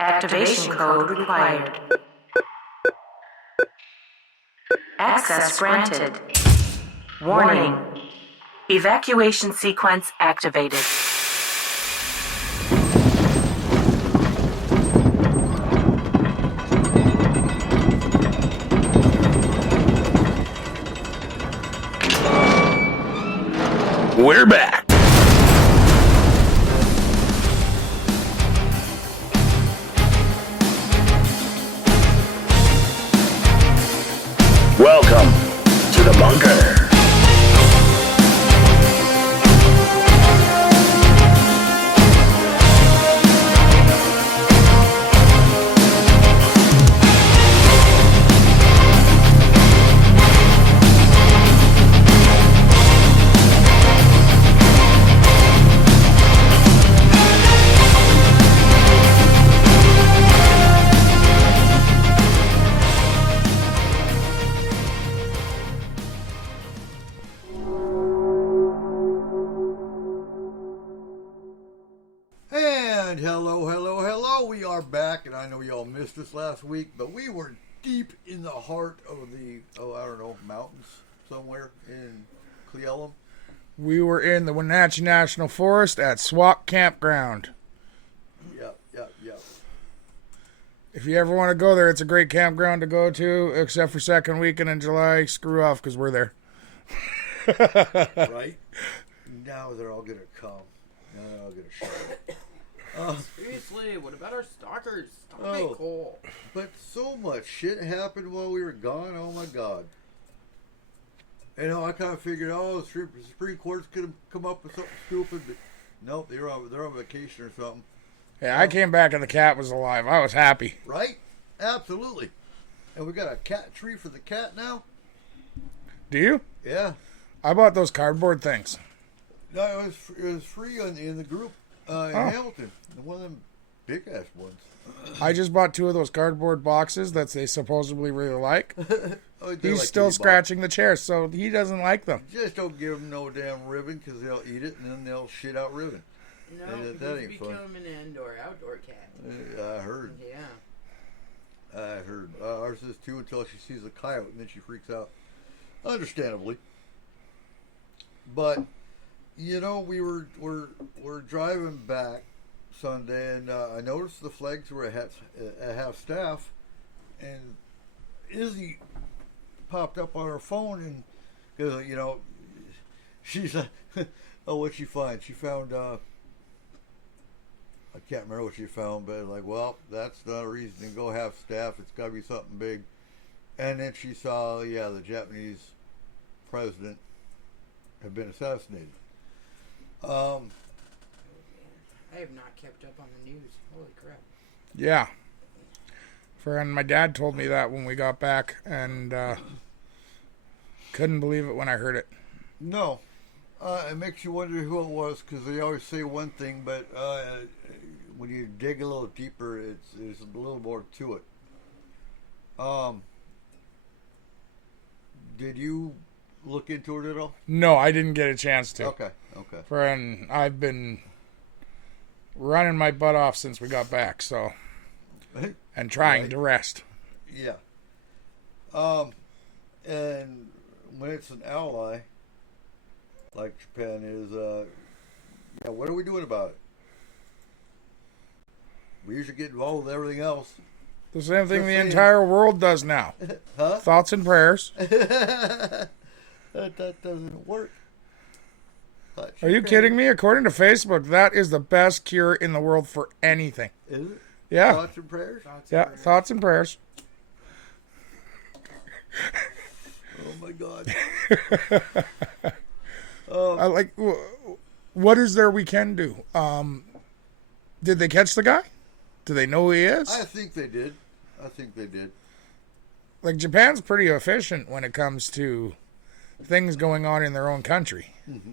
Activation code required. Access granted. Warning. Evacuation sequence activated. We're back. Welcome to the bunker. And hello, we are back, and I know y'all missed us last week, but we were deep in the heart of the, mountains somewhere in Cleellum. We were in the Wenatchee National Forest at Swap Campground. Yep. If you ever want to go there, it's a great campground to go to, except for second weekend in July. Screw off, because we're there. Right? Now they're all going to come. Now they're all going to show up. Seriously, what about our stalkers? Stop it, Cole. But so much shit happened while we were gone. Oh my God. You know, I kind of figured, the Supreme Court's going to come up with something stupid. But nope, they're on vacation or something. Yeah, I came back and the cat was alive. I was happy. Right? Absolutely. And we got a cat tree for the cat now? Do you? Yeah. I bought those cardboard things. No, it was free in the group in Hamilton. One of them big ass ones. I just bought 2 of those cardboard boxes that they supposedly really like. He's like still scratching the chair, so he doesn't like them. Just don't give them no damn ribbon, because they'll eat it and then they'll shit out ribbon. No, that ain't become fun. an indoor-outdoor cat. I heard. Yeah. I heard. Ours is too until she sees a coyote and then she freaks out. Understandably. But, you know, we're driving back Sunday, and I noticed the flags were at half staff, and Izzy popped up on her phone, and because she's what'd she find? She found I can't remember what she found, but like, well, that's not a reason to go half staff. It's got to be something big. And then she saw, the Japanese president had been assassinated. I have not kept up on the news. Holy crap. Yeah. And my dad told me that when we got back, and couldn't believe it when I heard it. No. It makes you wonder who it was, because they always say one thing, but when you dig a little deeper, there's a little more to it. Did you look into it at all? No, I didn't get a chance to. Okay. And I've been running my butt off since we got back, so, and trying to rest. Yeah. And when it's an ally, like Japan is, what are we doing about it? We usually get involved with everything else. The same thing the entire world does now. Huh? Thoughts and prayers. That doesn't work. Are you kidding me? According to Facebook, that is the best cure in the world for anything. Is it? Yeah. Thoughts and prayers? Thoughts and prayers. Oh my God. What is there we can do? Did they catch the guy? Do they know who he is? I think they did. Like, Japan's pretty efficient when it comes to things going on in their own country. Mm-hmm.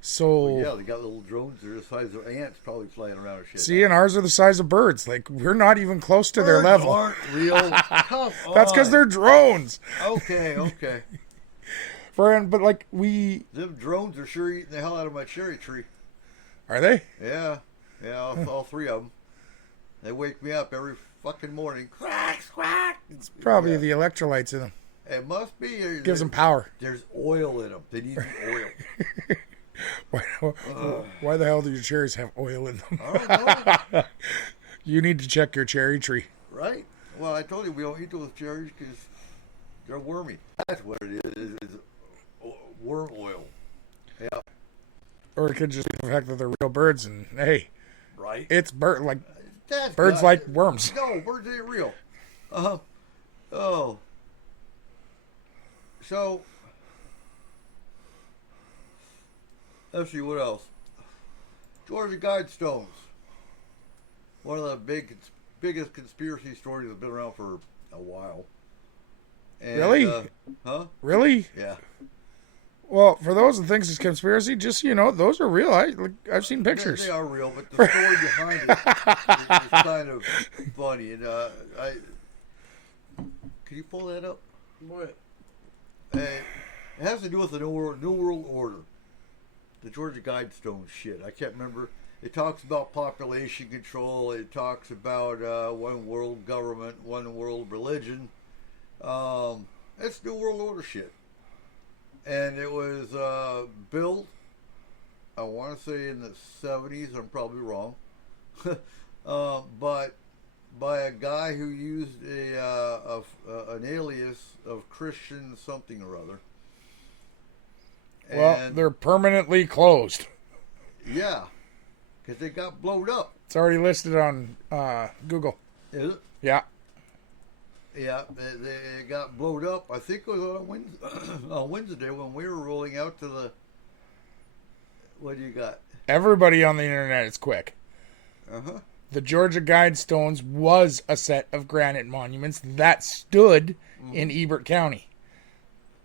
So well, they got little drones that are the size of ants probably flying around and shit. See, and ours are the size of birds. Like, we're not even close to their level. Aren't real. Come on. That's because they're drones. Okay. But like them drones are sure eating the hell out of my cherry tree. Are they? Yeah, all 3 of them. They wake me up every fucking morning. Quack, quack. It's probably the electrolytes in them. It must be. Gives them power. There's oil in them. They need the oil. Why the hell do your cherries have oil in them? I don't know. You need to check your cherry tree. Right? Well, I told you we don't eat those cherries because they're wormy. That's what it is worm oil. Yeah. Or it could just be the fact that they're real birds and, hey, Right? it's bird like That's birds got- like worms. No, birds ain't real. Oh. So, let's see, what else? Georgia Guidestones. One of the biggest conspiracy stories that's been around for a while. And, Really? Huh? Really? Yeah. Well, for those that thinks it's conspiracy, just so you know, those are real. I've seen pictures. They are real, but the story behind it is kind of funny. And can you pull that up? What? It has to do with the New World Order. The Georgia Guidestone shit. I can't remember. It talks about population control. It talks about one world government, one world religion. It's New World Order shit. And it was built, I want to say in the 70s. I'm probably wrong. But by a guy who used an alias of Christian something or other. Well, And, they're permanently closed. yeah, because they got blowed up. It's already listed on Google. Is it? Yeah. Yeah, they got blowed up. I think it was on Wednesday when we were rolling out to the. What do you got? Everybody on the internet is quick. Uh-huh. The Georgia Guidestones was a set of granite monuments that stood in Ebert County.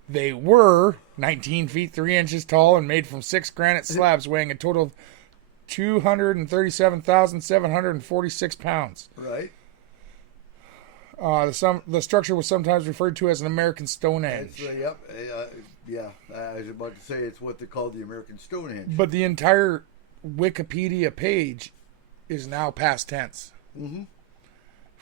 They were 19 feet 3 inches tall and made from 6 granite slabs weighing a total of 237,746 pounds. Right. The structure was sometimes referred to as an American Stonehenge. Yep. Yeah. I was about to say it's what they call the American Stonehenge. But the entire Wikipedia page is now past tense. Mm-hmm.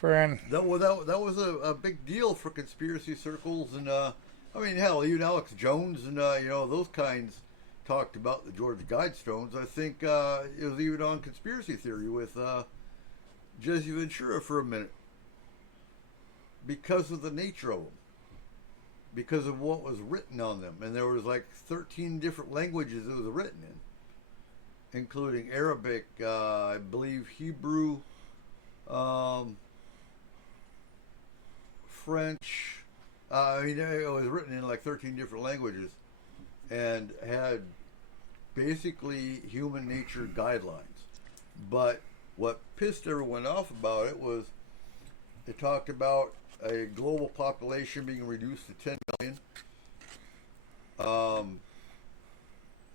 That That was a big deal for conspiracy circles, and I mean, hell, even Alex Jones and those kinds talked about the Georgia Guidestones. I think it was even on conspiracy theory with Jesse Ventura for a minute because of the nature of them, because of what was written on them, and there was like 13 different languages it was written in, including Arabic, I believe Hebrew, French. I mean, it was written in like 13 different languages and had basically human nature guidelines. But what pissed everyone off about it was it talked about a global population being reduced to 10 million.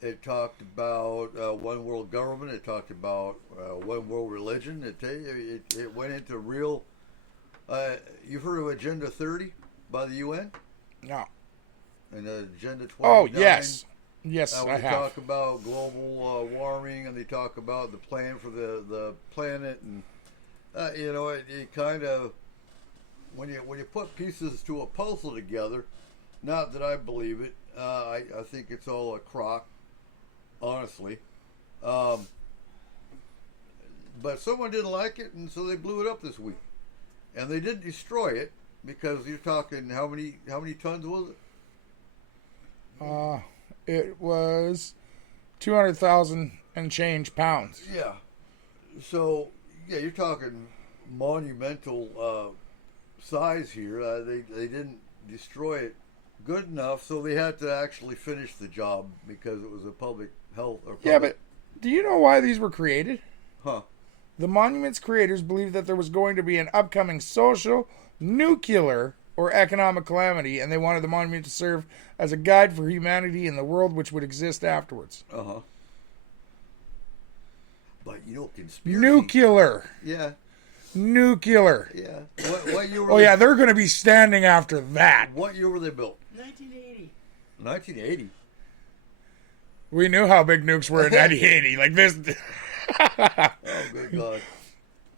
It talked about one world government. It talked about one world religion. It went into real. You've heard of Agenda 30 by the UN? No. And Agenda 29. Oh, yes. Yes, I they have. talk about global warming, and they talk about the plan for the planet, and it kind of when you put pieces to a puzzle together. Not that I believe it. I think it's all a crock, honestly. But someone didn't like it, and so they blew it up this week. And they didn't destroy it because you're talking how many tons was it? It was 200,000 and change pounds. Yeah. So yeah, you're talking monumental size here. They didn't destroy it good enough, so they had to actually finish the job because it was a public health. Yeah, but do you know why these were created? Huh. The monument's creators believed that there was going to be an upcoming social, nuclear, or economic calamity, and they wanted the monument to serve as a guide for humanity in the world which would exist afterwards. Uh-huh. But conspiracy. Nuclear. Yeah. Nuclear. Yeah. What year were Oh, yeah, they're going to be standing after that. What year were they built? 1980. 1980. We knew how big nukes were in 1980. Like this. Oh, good God.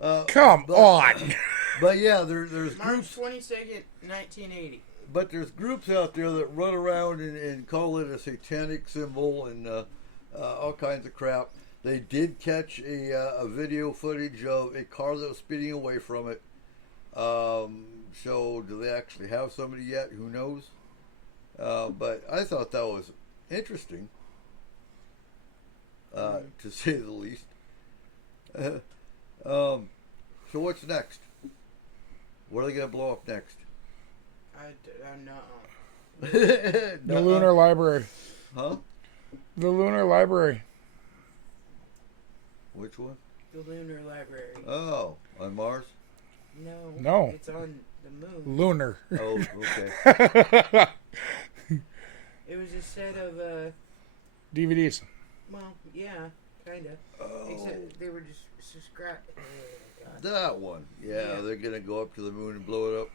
Come but- on. But yeah, there's March groups, 22nd, 1980. but there's groups out there that run around and call it a satanic symbol and all kinds of crap. They did catch a video footage of a car that was speeding away from it. So do they actually have somebody yet? Who knows? But I thought that was interesting, to say the least. So what's next? What are they going to blow up next? I'm not. The Lunar Library. Huh? The Lunar Library. Which one? The Lunar Library. Oh, on Mars? No. It's on the moon. Lunar. Oh, okay. It was a set of, DVDs. well, yeah, kind of. Oh, Except they were just subscribed. that one. Yeah, Yeah. they're going to go up to the moon and blow it up.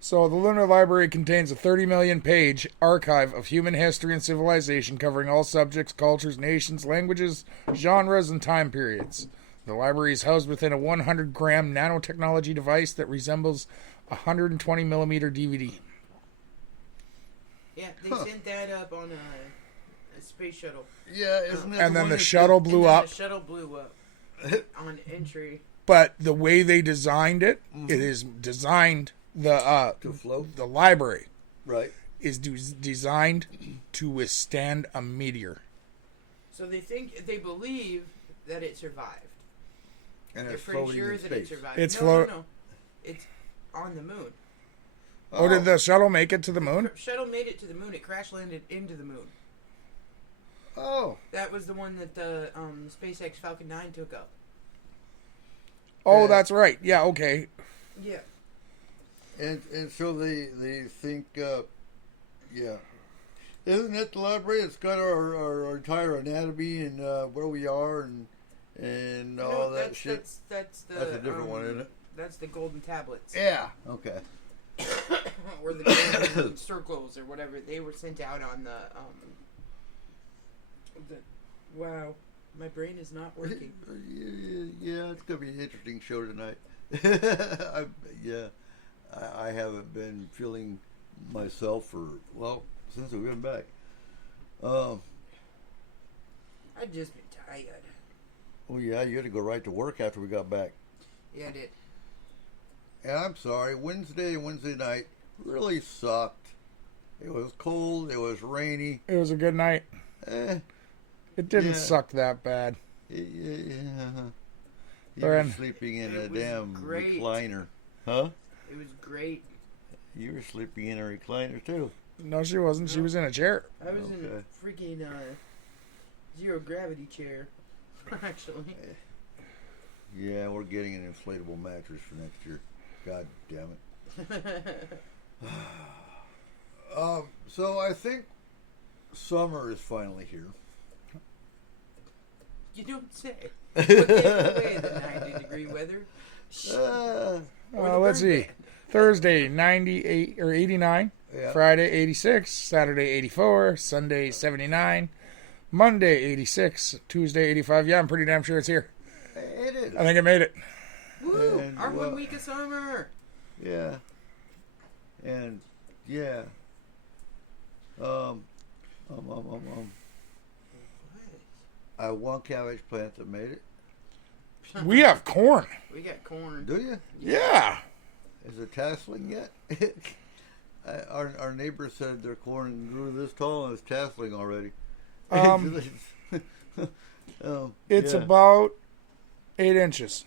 So the Lunar Library contains a 30 million page archive of human history and civilization covering all subjects, cultures, nations, languages, genres, and time periods. The library is housed within a 100-gram nanotechnology device that resembles a 120 millimeter DVD. Yeah, they sent that up on a space shuttle. Yeah, isn't that And then one the that- shuttle blew And then up. The shuttle blew up on entry. But the way they designed it, it is designed to float? the library Right. is designed to withstand a meteor. So they believe that it survived. And They're it's pretty floating sure in that space. it survived. It's no. It's on the moon. Oh, did the shuttle make it to the moon? Shuttle made it to the moon. It crash landed into the moon. Oh. That was the one that the SpaceX Falcon 9 took up. Oh, that's right. Yeah, okay. Yeah. And so they think, yeah. Isn't it the library? It's got our entire anatomy and where we are and all that shit. That's the. That's a different one, isn't it? That's the golden tablets. Yeah. Okay. Or the golden circles or whatever. They were sent out on the. Wow, my brain is not working. Yeah, it's gonna be an interesting show tonight. I haven't been feeling myself since we've been back. I've just been tired. Oh yeah, you had to go right to work after we got back. Yeah, I did. And I'm sorry, Wednesday night really sucked. It was cold. It was rainy. It was a good night. It didn't Yeah. suck that bad. Yeah. You Aaron. were sleeping in It a was damn great. recliner. Huh? It was great. You were sleeping in a recliner too. No, she wasn't. She was in a chair. I was in Okay. a freaking zero gravity chair, actually. Yeah, we're getting an inflatable mattress for next year. God damn it. So I think summer is finally here. You don't say. What takes away the 90-degree weather? Or the Let's burn see. ban. Thursday 98 or 89, Yeah. Friday 86, Saturday 84, Sunday 79, Monday 86, Tuesday 85. Yeah, I'm pretty damn sure it's here. It is. I think I made it. Woo! And, Our well- 1 week of summer. Yeah. And yeah. I have one cabbage plant that made it. We have corn. We got corn. Do you? Yeah. Is it tasseling yet? Our neighbor said their corn grew this tall and it's tasseling already. It's yeah. about 8 inches.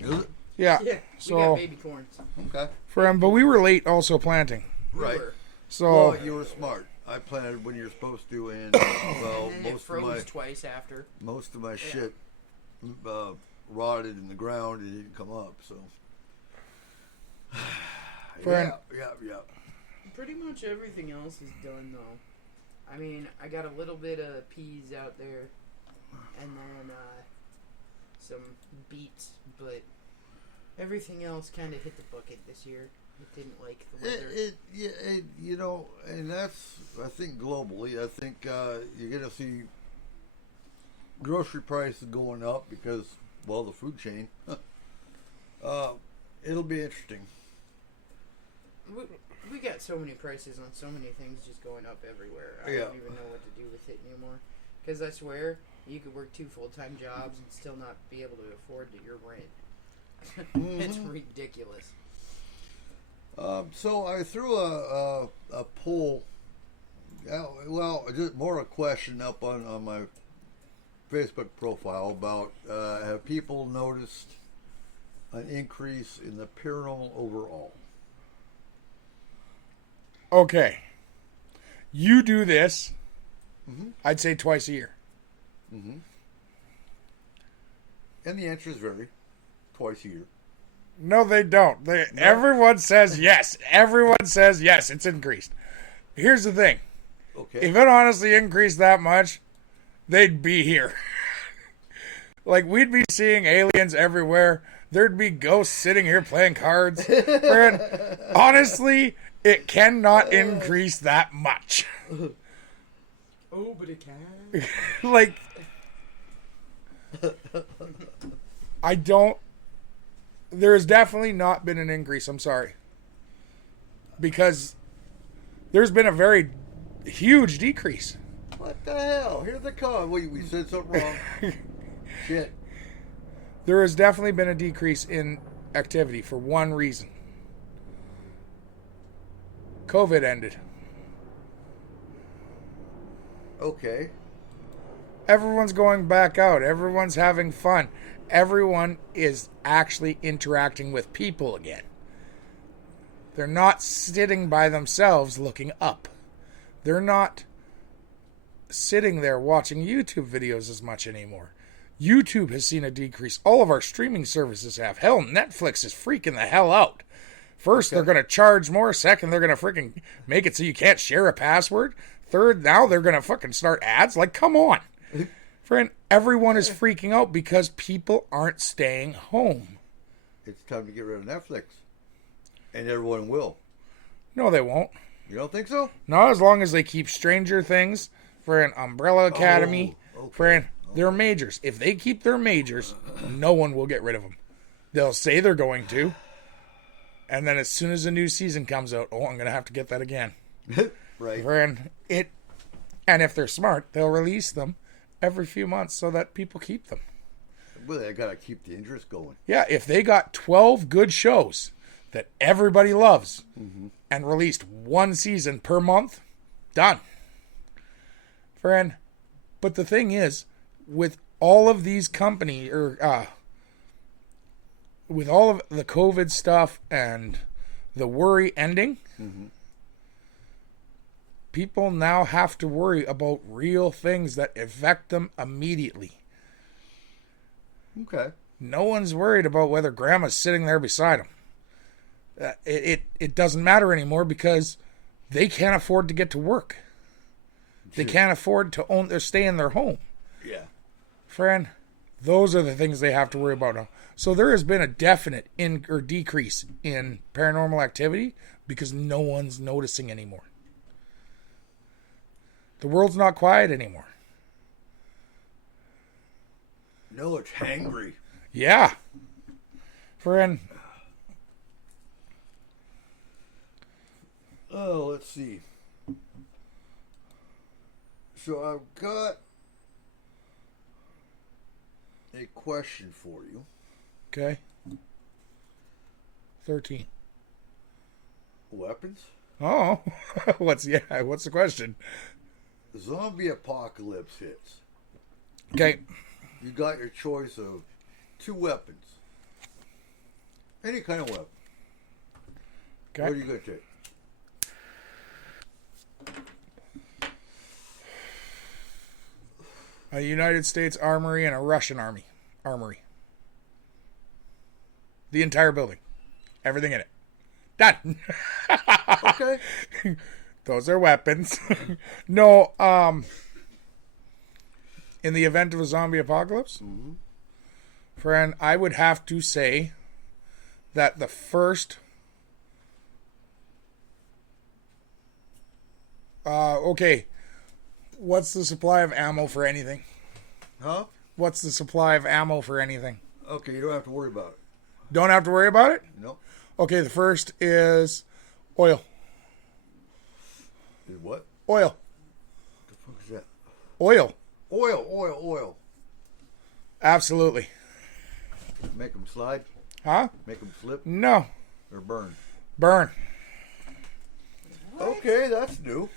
Is it? Yeah. Yeah, we So got baby corns. Okay. but we were late also planting. We Right. were. So Well, you were smart. I planted when you're supposed to, and well, And then it froze twice after. most of my shit rotted in the ground and didn't come up. So Friend. yeah. Pretty much everything else is done, though. I mean, I got a little bit of peas out there, and then some beets, but everything else kind of hit the bucket this year. It didn't like the weather. You know, and that's, I think, globally. I think you're going to see grocery prices going up because, well, the food chain. It'll be interesting. We got so many prices on so many things just going up everywhere. I Yeah. don't even know what to do with it anymore. Because I swear, you could work 2 full-time jobs and still not be able to afford your rent. It's ridiculous. So I threw a poll. Well, just more a question up on my Facebook profile about have people noticed an increase in the paranormal overall? Okay. You do this, I'd say twice a year. And the answer is twice a year. No, they don't. Everyone says yes. Everyone says yes. It's increased. Here's the thing. Okay. If it honestly increased that much, they'd be here. Like, we'd be seeing aliens everywhere. There'd be ghosts sitting here playing cards. Friend, honestly, it cannot increase that much. Oh, but it can. Like, I don't. There has definitely not been an increase. I'm sorry. Because there's been a very huge decrease. What the hell? Here they come. We said something wrong. Shit. There has definitely been a decrease in activity for one reason. COVID ended. Okay. Everyone's going back out. Everyone's having fun. Everyone is actually interacting with people again. They're not sitting by themselves looking up. They're not sitting there watching YouTube videos as much anymore. YouTube has seen a decrease. All of our streaming services have. Hell, Netflix is freaking the hell out. First, they're going to charge more. Second, they're going to freaking make it so you can't share a password. Third, now they're going to fucking start ads. Like, come on. Friend, everyone is freaking out because people aren't staying home. It's time to get rid of Netflix. And everyone will. No, they won't. You don't think so? Not as long as they keep Stranger Things, for an Umbrella Academy. okay. Friend, they're majors. If they keep their majors, no one will get rid of them. They'll say they're going to. And then as soon as a new season comes out, I'm going to have to get that again. Right. Friend, and if they're smart, they'll release them every few months so that people keep them. Well, they got to keep the interest going. Yeah, if they got 12 good shows that everybody loves and released one season per month, done. Friend, but the thing is, with all of these companies, with all of the COVID stuff and the worry ending, people now have to worry about real things that affect them immediately. Okay. No one's worried about whether grandma's sitting there beside them. It doesn't matter anymore because they can't afford to get to work. They can't afford to own or stay in their home. Yeah. Friend, those are the things they have to worry about now. So there has been a definite decrease in paranormal activity because no one's noticing anymore. The world's not quiet anymore. No, it's hangry. Yeah. Friend. Oh, let's see. So I've got a question for you. Okay. 13. Weapons? Oh. What's the question? Zombie apocalypse hits. Okay. You got your choice of 2 weapons. Any kind of weapon. Okay. What are you going to take? A United States armory and a Russian armory. The entire building. Everything in it. Done. Okay. Those are weapons. No, in the event of a zombie apocalypse, friend, I would have to say that the first... okay. What's the supply of ammo for anything? Huh? What's the supply of ammo for anything? Okay, you don't have to worry about it. Don't have to worry about it? No. Okay, the first is oil. Is what? Oil. The fuck is that? Oil. Oil. Absolutely. Make them slide? Huh? Make them slip No. or burn? Burn. Okay, that's new.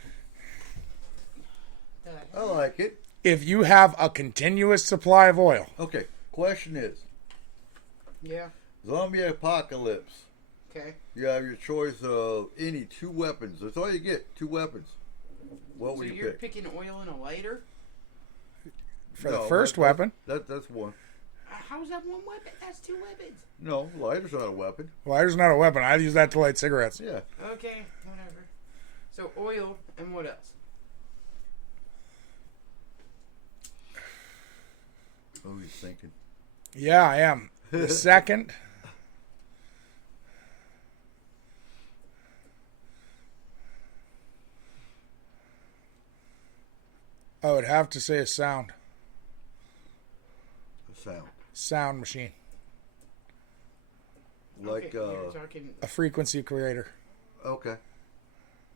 I like it. If you have a continuous supply of oil, Okay, question is, Yeah. zombie apocalypse. Okay. You have your choice of any 2 weapons. That's all you get, 2 weapons. What So would you you're pick? picking oil and a lighter? for No, the first that- weapon, That's one. How's that one weapon? That's 2 weapons. No, lighter's not a weapon. lighter's not a weapon. I use that to light cigarettes. Yeah. Okay, whatever. So oil and what else? Oh, he's thinking. Yeah, I am. The second, I would have to say a sound. The sound. Sound machine. Like, okay, you're talking. A frequency creator. okay.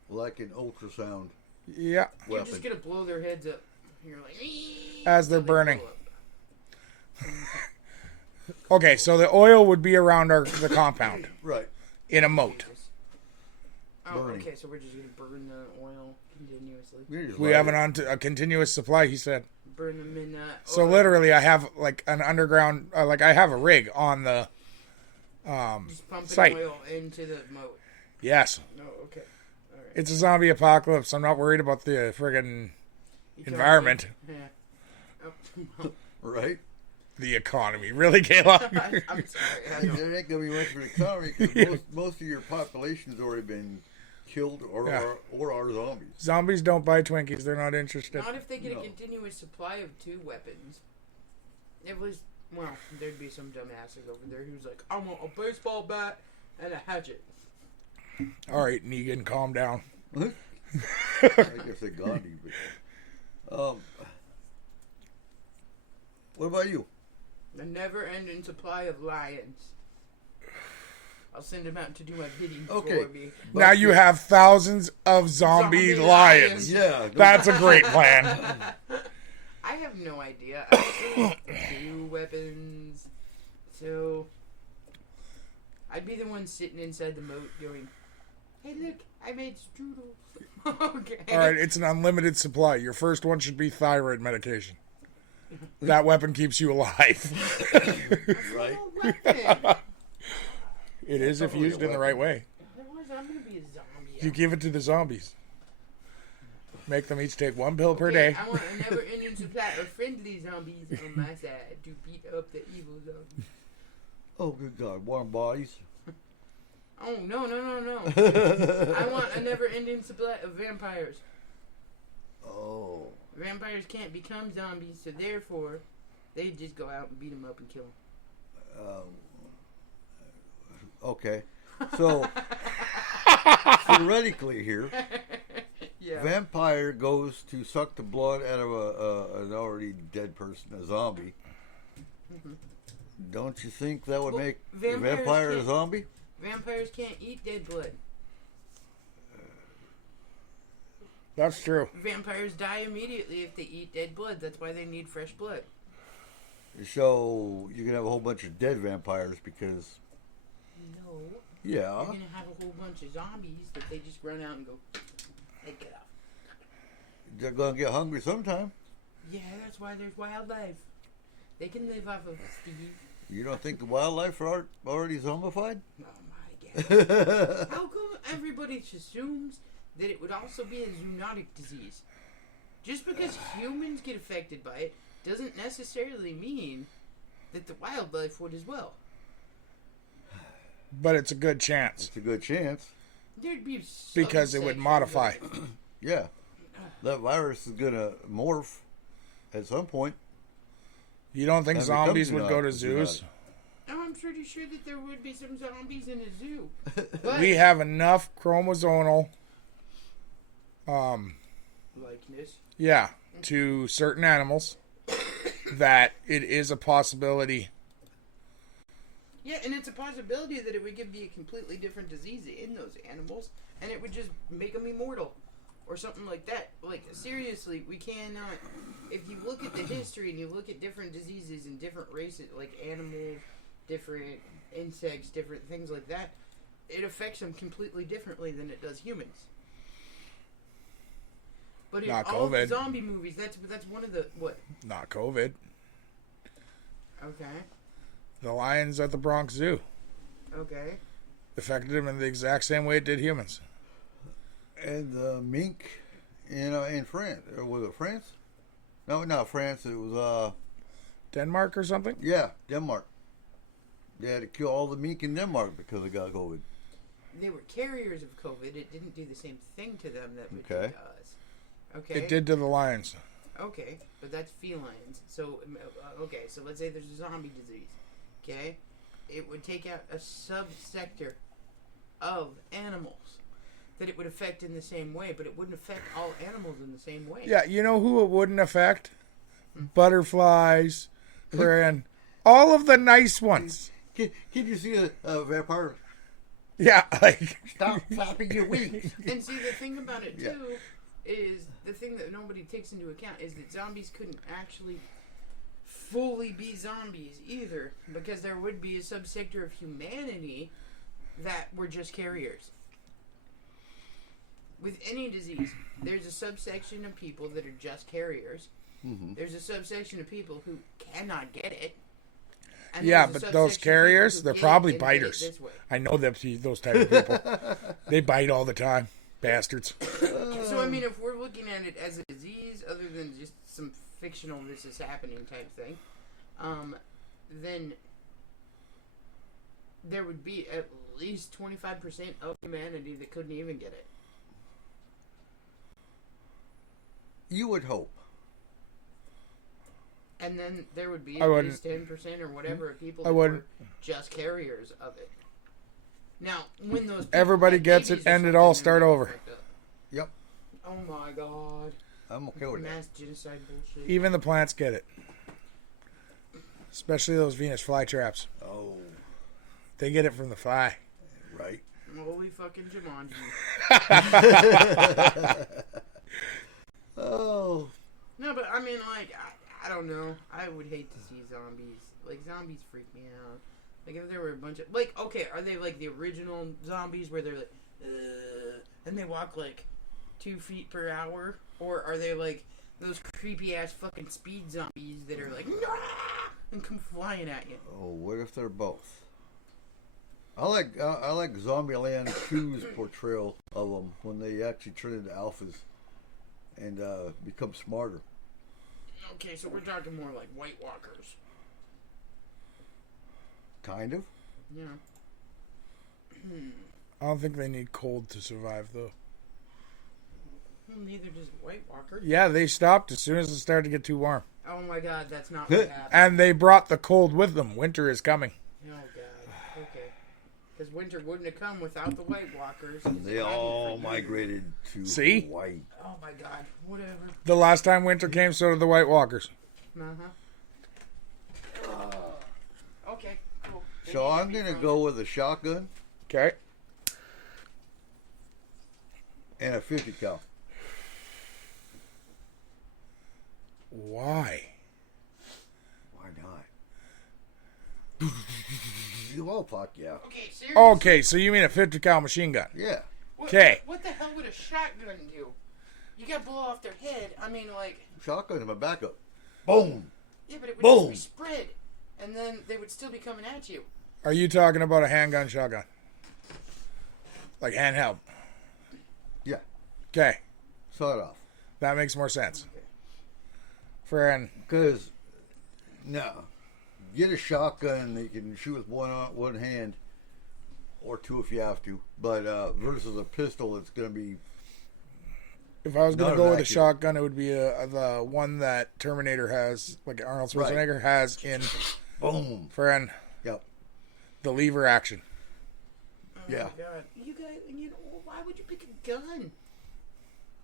Like an ultrasound Yeah. You're weapon. just gonna blow their heads up. You're like, As they're till they burning. blow up. Okay, so the oil would be around the compound Right. in a moat. Oh, Burning. okay, so we're just gonna burn the oil continuously. You just We light have it. a continuous supply, he said. Burn them in So oil. literally, I have like an underground, I have a rig on the Just pumping site. oil into the moat. Yes. Oh, okay. All right. It's a zombie apocalypse. I'm not worried about the friggin' You tell environment. me. Yeah. Right? the economy. Really, Kayla? I'm sorry. I don't. There ain't gonna be much for the economy because most of your population has already been killed or Yeah. are zombies. Zombies don't buy Twinkies. They're not interested. Not if they get No. a continuous supply of 2 weapons. It was, well, there'd be some dumbasses over there who's like, I want a baseball bat and a hatchet. All right, Negan, calm down. I guess they Gandhi, but what about you? A never-ending supply of lions. I'll send them out to do my bidding Okay. for me. Now you have thousands of zombie, Zombie lions. lions. Yeah, That's a great plan. I have no idea. I do weapons, so I'd be the one sitting inside the moat going, "Hey, look, I made strudel." Okay. All right, it's an unlimited supply. Your first one should be thyroid medication. That weapon keeps you alive. right. No weapon. It is if used in the right way. Otherwise, I'm gonna be a zombie. You give it to the zombies. Make them each take 1 pill per Okay, day. I want a never-ending supply of friendly zombies on my side to beat up the evil zombies. Oh, good God, warm bodies. Oh no! I want a never-ending supply of vampires. Oh, Vampires can't become zombies, so therefore, they just go out and beat them up and kill them. okay. So theoretically here, Yeah. vampire goes to suck the blood out of an already dead person, a zombie. Don't you think that would Well, make a vampires vampire a can't- zombie? Vampires can't eat dead blood. That's true. Vampires die immediately if they eat dead blood. That's why they need fresh blood. So you can have a whole bunch of dead vampires because, No. yeah, You're gonna have a whole bunch of zombies that they just run out and go, hey, get off. they're gonna get hungry sometime. Yeah, that's why there's wildlife. They can live off of Steve. You don't think the wildlife are already zombified? Oh my god. How come everybody assumes that it would also be a zoonotic disease? Just because humans get affected by it doesn't necessarily mean that the wildlife would as well. But it's a good chance It's a good chance. There'd be because it would subsections modify. of it. Yeah, that virus is gonna morph at some point. You don't think And zombies become would go to zoonotic. zoos? I'm pretty sure that there would be some zombies in a zoo. But We have enough chromosomal, likeness. yeah, to certain animals that it is a possibility Yeah, and it's a possibility that it would be a completely different disease in those animals, and it would just make them immortal, or something like that. Like, seriously, we cannot... If you look at the history and you look at different diseases in different races, like animals, different insects, different things like that, it affects them completely differently than it does humans. But in Not all the COVID. zombie movies, that's one of the... What? Not COVID. Okay. The lions at the Bronx Zoo Okay. affected them in the exact same way it did humans. And the mink in France. Or was it France? No, not France. It was, Denmark or something? yeah, Denmark. They had to kill all the mink in Denmark because they got COVID. They were carriers of COVID. It didn't do the same thing to them that it Okay. did to us. Okay. It did to the lions. Okay, but that's felines. So, okay, so let's say there's a zombie disease. Okay? It would take out a subsector of animals that it would affect in the same way, but it wouldn't affect all animals in the same way. Yeah, you know who it wouldn't affect? Butterflies, and all of the nice ones. Can you see a vampire? Yeah, like Stop flapping your wings. And see, the thing about it, Yeah. too, is the thing that nobody takes into account is that zombies couldn't actually fully be zombies either, because there would be a subsector of humanity that were just carriers. With any disease, there's a subsection of people that are just carriers. Mm-hmm. There's a subsection of people who cannot get it. And yeah, there's a but those subsection of people carriers, who they're get it probably and get it biters. this way. I know them, those type of people. They bite all the time, bastards. So, I mean, if we're looking at it as a disease, other than just some fictional this is happening type thing, then there would be at least 25% of humanity that couldn't even get it. You would hope. And then there would be I at wouldn't. least 10% or whatever of people I that wouldn't. were just carriers of it. Now, when those people Everybody had gets it, babies or and it something, all then start it would over. affect us. Yep. Oh my god. I'm okay with that. Mass genocide bullshit. Even the plants get it. Especially those Venus flytraps. Oh, They get it from the fly. right. Holy fucking Jumanji. Oh. No, but I mean, like, I don't know. I would hate to see zombies. Like, zombies freak me out. Like, if there were a bunch of... Like, okay, are they like the original zombies where they're like... and they walk like 2 feet per hour? Or are they like those creepy-ass fucking speed zombies that are like... "Nah!" and come flying at you? Oh, what if they're both? I like Zombieland 2's portrayal of them when they actually turn into alphas and become smarter. Okay, so we're talking more like White Walkers. Kind of. Yeah. I don't think they need cold to survive, though. Well, neither does White Walker. Yeah, they stopped as soon as it started to get too warm. Oh my god, that's not what happened. And they brought the cold with them. Winter is coming. Oh god. Okay. Because winter wouldn't have come without the White Walkers. 'cause They it hadn't all for migrated to See? Hawaii. Oh my god. Whatever. The last time winter came, so did the White Walkers. Okay. Cool. They So need I'm be gonna frozen. go with a shotgun Okay. and a 50 cal. Why? Why not? Oh fuck yeah. Okay. Seriously. Okay, so you mean a 50 cal machine gun? Yeah. What- 'kay. What the hell would a shotgun do? You got to blow off their head. I mean, like. Shotgun in my backup. Boom. Yeah, but it would Boom. just be spread, and then they would still be coming at you. Are you talking about a handgun shotgun? Like handheld? Yeah. Okay, Sawed off. that makes more sense. Okay. Friend, Because no, get a shotgun that you can shoot with one hand, or two if you have to. But versus a pistol, it's gonna be if I was going Not to go with a accurate. shotgun, it would be the one that Terminator has, like Arnold Schwarzenegger has in boom. Friend, Yep. the lever action. Oh Yeah. my god. You guys, why would you pick a gun?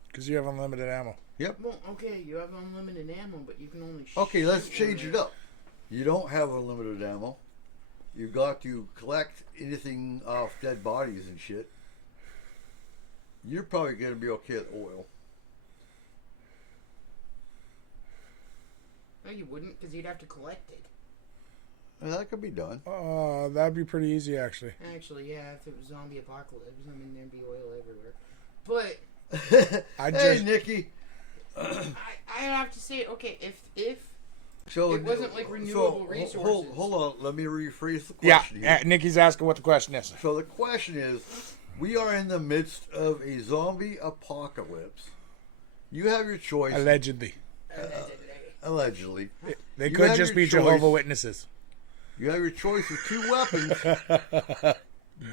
Because you have unlimited ammo. Well, okay, you have unlimited ammo, but you can only Okay, let's shoot change one it up. You don't have unlimited ammo. You got to collect anything off dead bodies and shit. You're probably going to be okay with oil. No, you wouldn't, because you'd have to collect it. And that could be done. That'd be pretty easy, actually. Actually, yeah, if it was zombie apocalypse, I mean, there'd be oil everywhere. But Hey, Nikki. I have to say, okay, if So it wasn't like renewable resources. Hold on, let me rephrase the Yeah, question here. Nikki's asking what the question is. So the question is, we are in the midst of a zombie apocalypse. You have your choice. Allegedly. Allegedly. They You could have just your be choice. Jehovah Witnesses. You have your choice of 2 weapons.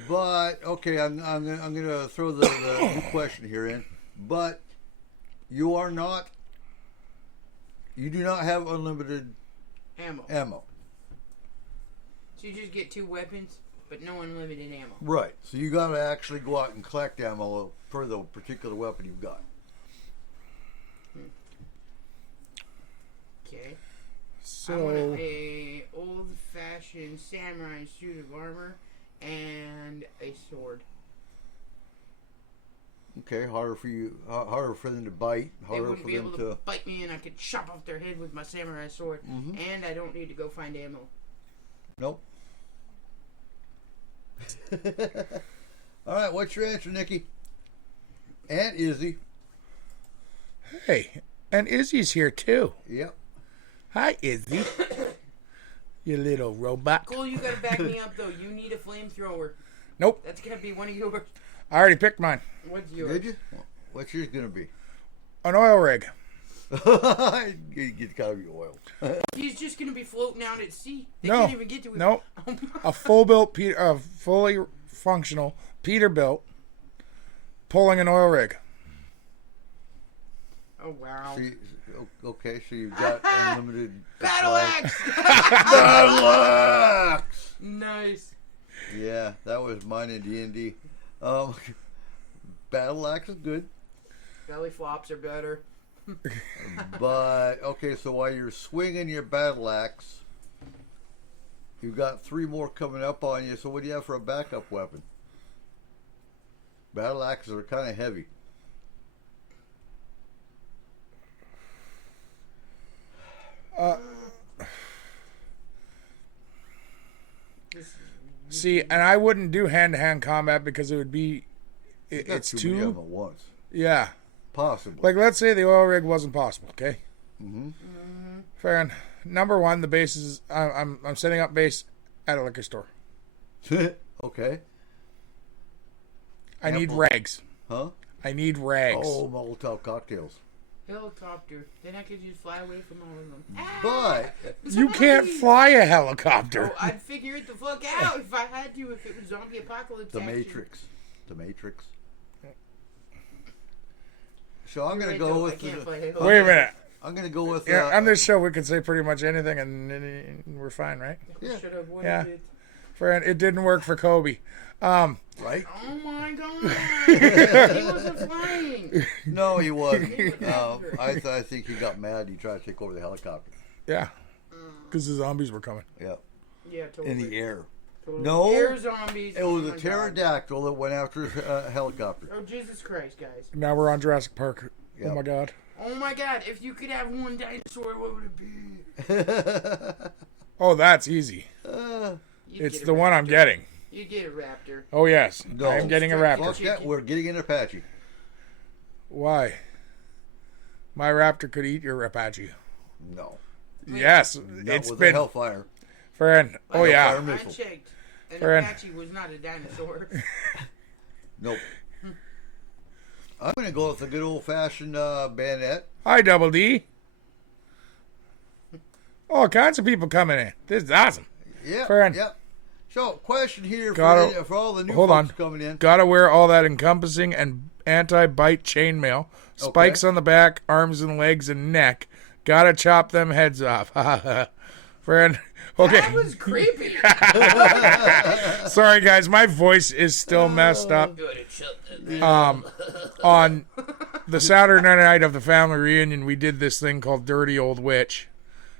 But okay, I'm gonna throw the new question here in. But you do not have unlimited ammo. So you just get 2 weapons, but no unlimited ammo. Right. So you got to actually go out and collect ammo for the particular weapon you've got. Okay. I So, want a old-fashioned samurai suit of armor and a sword. Okay, harder for them to bite, They harder wouldn't for be able them to to. bite me, and I could chop off their head with my samurai sword. And I don't need to go find ammo. Nope. All right, what's your answer, Nikki? And Izzy. hey, and Izzy's here too. Yep. Hi, Izzy. You little robot. Cole, you gotta back me up, though. You need a flamethrower. Nope, That's gonna be one of yours. I already picked mine. What's yours? Did you? What's yours gonna be? An oil rig. It's gotta be oil. He's just gonna be floating out at sea. They No, can't even get to him. no. A fully functional Peterbilt pulling an oil rig. Oh, wow. Okay, so you've got unlimited Battle supply. axe! Battle axe! Nice. Yeah, that was mine in D&D. Battle axe is good, Belly flops are better. but okay. So while you're swinging your battle axe, you've got 3 more coming up on you. So what do you have for a backup weapon? Battle axes are kind of heavy. See, and I wouldn't do hand-to-hand combat because it would be. You got It's too many of too. them at once, Yeah. possibly. Like, let's say the oil rig wasn't possible, okay? Mm-hmm. Fair enough. Number one, the base is. I'm setting up base at a liquor store. Okay. I need Apple. rags. Huh? I need rags. Oh, Molotov cocktails. Helicopter. Then I could just fly away from all of them. But You can't fly a helicopter. Oh, I'd figure it the fuck out if I had to, if it was zombie apocalypse the action. Matrix. The Matrix. So I'm gonna Right, go though, I with. can't The, fly Wait a helicopter. minute. I'm gonna go with. Yeah, on this show we can say pretty much anything and we're fine, right? Yeah. Should have wanted Yeah. it. Friend, it didn't work for Kobe. Right? Oh my god! He wasn't flying. No, he wasn't. He would never. I think he got mad. He tried to take over the helicopter. Yeah, because the zombies were coming. Yeah, Yeah, totally. in the air. Totally. No, Air zombies. It was oh a my God. pterodactyl that went after a helicopter. Oh Jesus Christ, guys! Now we're on Jurassic Park. Yep. Oh my god. Oh my God! If you could have one dinosaur, what would it be? Oh, that's easy. You'd It's get a the one I'm raptor. getting. You'd get a raptor. Oh yes, No. I'm getting a Fuck raptor. Fuck that, we're getting an Apache. Why? My raptor could eat your Apache. No, Yes, not it's with been a Hellfire. friend. Oh Hellfire yeah, I missile. checked. An Friend. Apache was not a dinosaur. Nope. I'm gonna go with the good old fashioned bayonet. hi Double D. All kinds of people coming in. This is awesome. Yep. Friend. Yep. So, question here Gotta- for all the new hold folks on. coming in. Gotta wear all that encompassing and anti-bite chainmail. Spikes on the back, arms and legs and neck. Gotta chop them heads off. Friend. Okay. That was creepy. Sorry guys, my voice is still messed up. Good, shut that. On the Saturday night of the family reunion, we did this thing called Dirty Old Witch.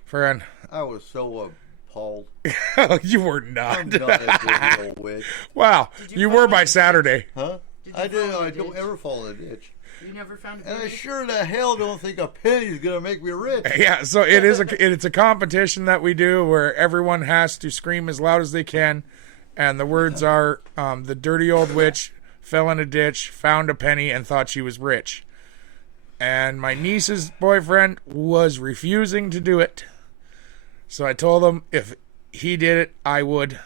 Friend. I was so Paul. You were I'm not. not a dirty old witch. Wow, Did you you fall were in by the Saturday. Huh? Did you I did. fall in I the don't ditch? ever fall in a ditch. You never found a And I penny? sure the hell don't think a penny's gonna make me rich. Yeah, so it's a competition that we do where everyone has to scream as loud as they can, and the words are the dirty old witch fell in a ditch, found a penny, and thought she was rich. And my niece's boyfriend was refusing to do it, so I told him if he did it, I would,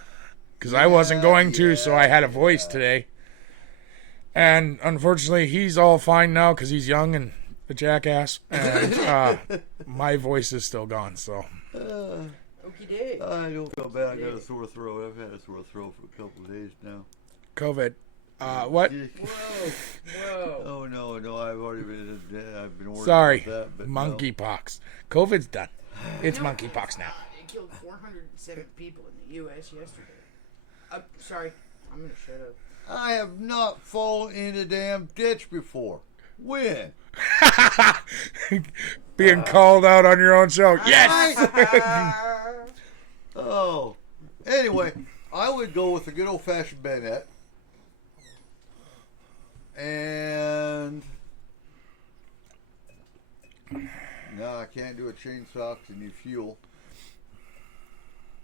because I wasn't going to. So I had a voice today. And unfortunately, he's all fine now because he's young and a jackass. And my voice is still gone. So Okie doke. I don't feel bad. I got a sore throat. I've had a sore throat for a couple of days now. COVID. What? Whoa. Oh no, I've already been. I've been worried Sorry. about that. But Monkeypox. COVID's done. It's monkeypox now. It killed 407 people in the U.S. yesterday. Sorry. I'm going to shut up. I have not fallen in a damn ditch before. When? Being called out on your own show. Yes! Oh. Anyway, I would go with a good old-fashioned bayonet. And no, I can't do a chainsaw because you need fuel.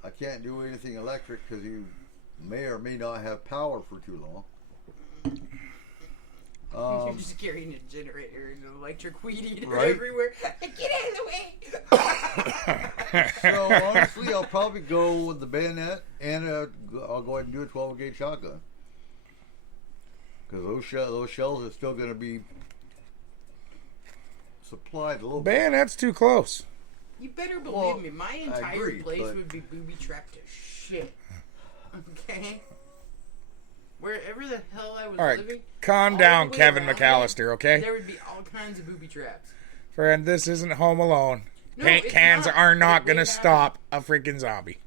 I can't do anything electric because you may or may not have power for too long. You're just carrying a generator and an electric weed eater Right? everywhere. Get out of the way! So honestly, I'll probably go with the bayonet, and I'll go ahead and do a 12-gauge shotgun. Because those shells are still going to be supplied a little bit. Bayonet's too close. You better believe Well, me, my I entire agree, place but- would be booby-trapped to shit. Okay? Wherever the hell I was All right, living... calm all down, the way Kevin around McAllister, okay? There would be all kinds of booby traps. Friend, this isn't Home Alone. No, Paint it's cans not, are but not it going to would stop a freaking zombie.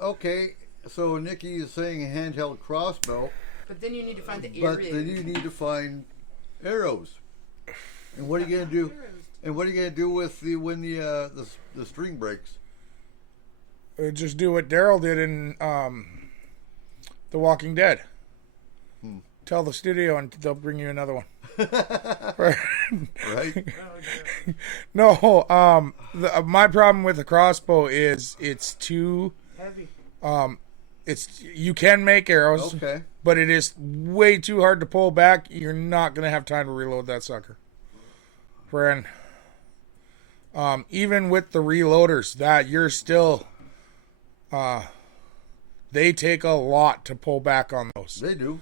Okay, so Nikki is saying a handheld crossbow, But then you need to find the but area. then you need to find arrows. And what are you going to do? And what are you going to do with when the string breaks? Just do what Daryl did in The Walking Dead. Tell the studio and they'll bring you another one. Right? No, my problem with the crossbow is it's too Heavy. you can make arrows, Okay. but it is way too hard to pull back. You're not gonna have time to reload that sucker, friend. Even with the reloaders, that you're still they take a lot to pull back on those. They do.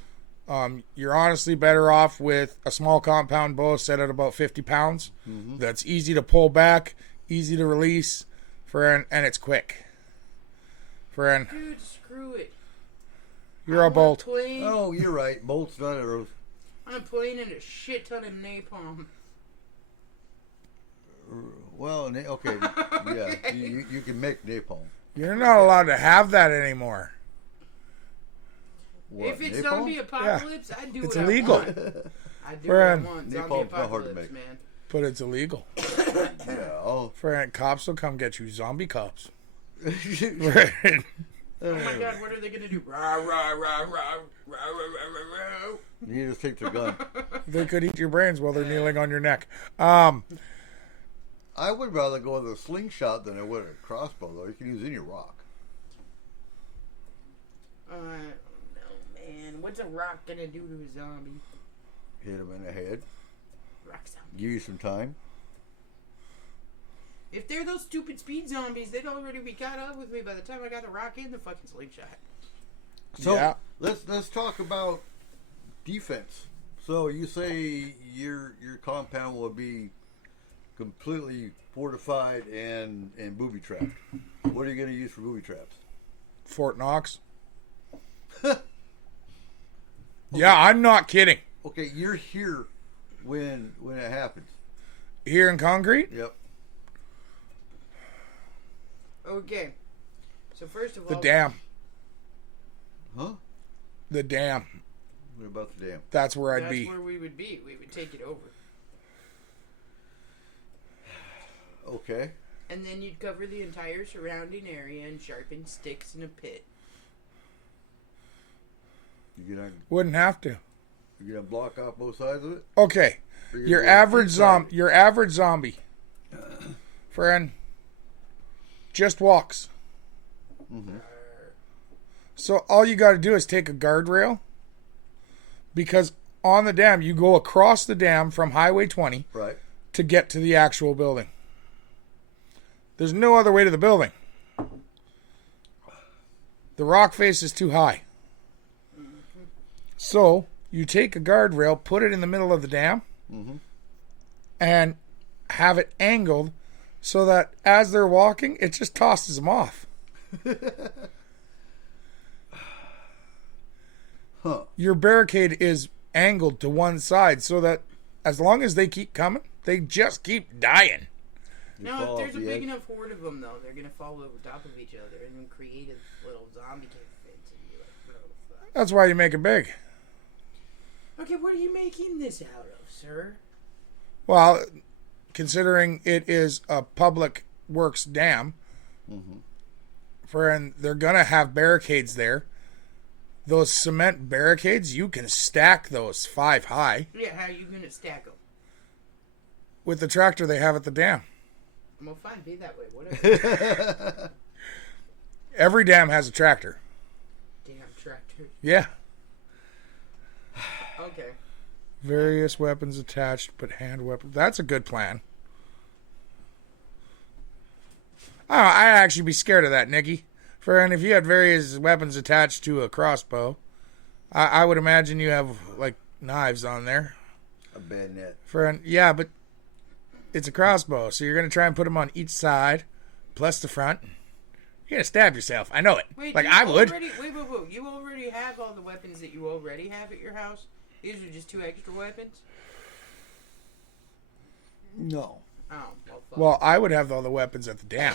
You're honestly better off with a small compound bow set at about 50 pounds. That's easy to pull back, easy to release, and it's quick. Friend, Dude, screw it. you're a bolt. Oh, you're right. Bolts, not arrows. I'm playing in a shit ton of napalm. Well, okay. Yeah, you can make napalm. You're not allowed to have that anymore. What, If it's napalm? zombie apocalypse, I do It's what illegal. I want. I do Friend. what I want. Zombie Napalm's not hard to apocalypse, make. man. But it's illegal. Yeah. Oh. Friend, cops will come get you. Zombie cops. Oh my god, what are they gonna do? Rah, rah, rah, rah, rah, rah, rah, rah. You just take their gun. They could eat your brains while they're kneeling on your neck. I would rather go with a slingshot than I would a crossbow, though. You can use any rock. No, man. What's a rock gonna do to a zombie? Hit him in the head. Rock zombie. Give you some time. If they're those stupid speed zombies, they'd already be caught up with me by the time I got the rock and the fucking slingshot. So Yeah. let's talk about defense. So you say your compound will be completely fortified and booby trapped. What are you going to use for booby traps? Fort Knox. Yeah, I'm not kidding. Okay, you're here when it happens. Here in concrete? Yep. Okay. So first of The all, dam. Huh? The dam. What about the dam? That's where I'd that's be. where we would be. We would take it over. Okay. And then you'd cover the entire surrounding area and sharpen sticks in a pit. You gonna Wouldn't have to. block off both sides of it? Okay. Or you Your gonna go average inside? your average zombie, friend, just walks. Mm-hmm. So all you got to do is take a guardrail, because on the dam you go across the dam from Highway 20 Right. to get to the actual building. There's no other way to the building. The rock face is too high. So you take a guardrail, put it in the middle of the dam, and have it angled so that as they're walking, it just tosses them off. Huh. Your barricade is angled to one side so that as long as they keep coming, they just keep dying. You No, fall if there's off a the big edge. enough horde of them, though, they're gonna fall over top of each other and then create a little zombie cave and be like, bro, fuck. That's why you make it big. Okay, what are you making this out of, sir? Well, considering it is a public works dam, and they're going to have barricades there. Those cement barricades, you can stack those 5 high Yeah, how are you gonna stack them? with the tractor they have at the dam. Well, fine, be that way, whatever. Every dam has a tractor. Damn tractor. Yeah. Okay. Various weapons attached, but hand weapons. That's a good plan. Oh, I'd actually be scared of that, Nikki. And if you had various weapons attached to a crossbow, I would imagine you have like knives on there. A bayonet. Yeah, but it's a crossbow, so you're gonna try and put them on each side, plus the front. You're gonna stab yourself. I know it. Wait, Like you I would. Wait. You already have all the weapons that you already have at your house? These are just 2 extra weapons? No. Oh, well, fuck. Well, I would have all the weapons at the dam.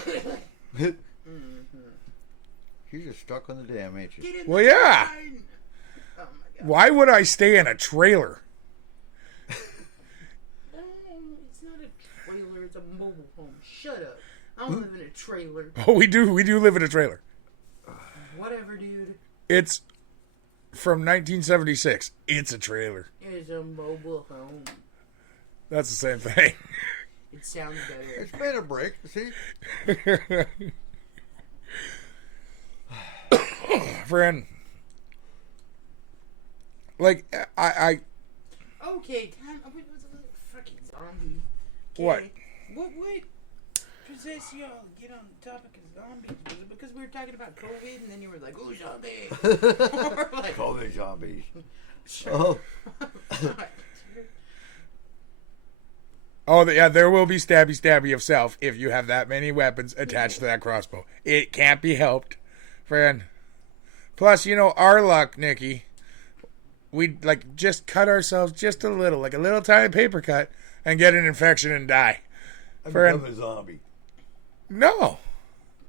You're just stuck on the dam, ain't you? Get in Well, the yeah. line! Oh, my God. Why would I stay in a trailer? It's not a trailer, it's a mobile home. Shut up. I don't live in a trailer. Oh, we do live in a trailer. Whatever, dude. It's from 1976. It's a trailer. It's a mobile home. That's the same thing. It sounds better. It's made a break, see? Friend, like I Okay, time. What was a little fucking zombie? What? What possessed y'all to get on the topic of zombies? Was it because we were talking about COVID and then you were like, "Ooh, zombie"? Or like, COVID zombies. sure. Oh, yeah, there will be stabby of self if you have that many weapons attached to that crossbow. It can't be helped, friend. Plus, you know, our luck, Nikki, we'd, like, just cut ourselves just a little, like a little tiny paper cut, and get an infection and die. I Friend. become a zombie. No.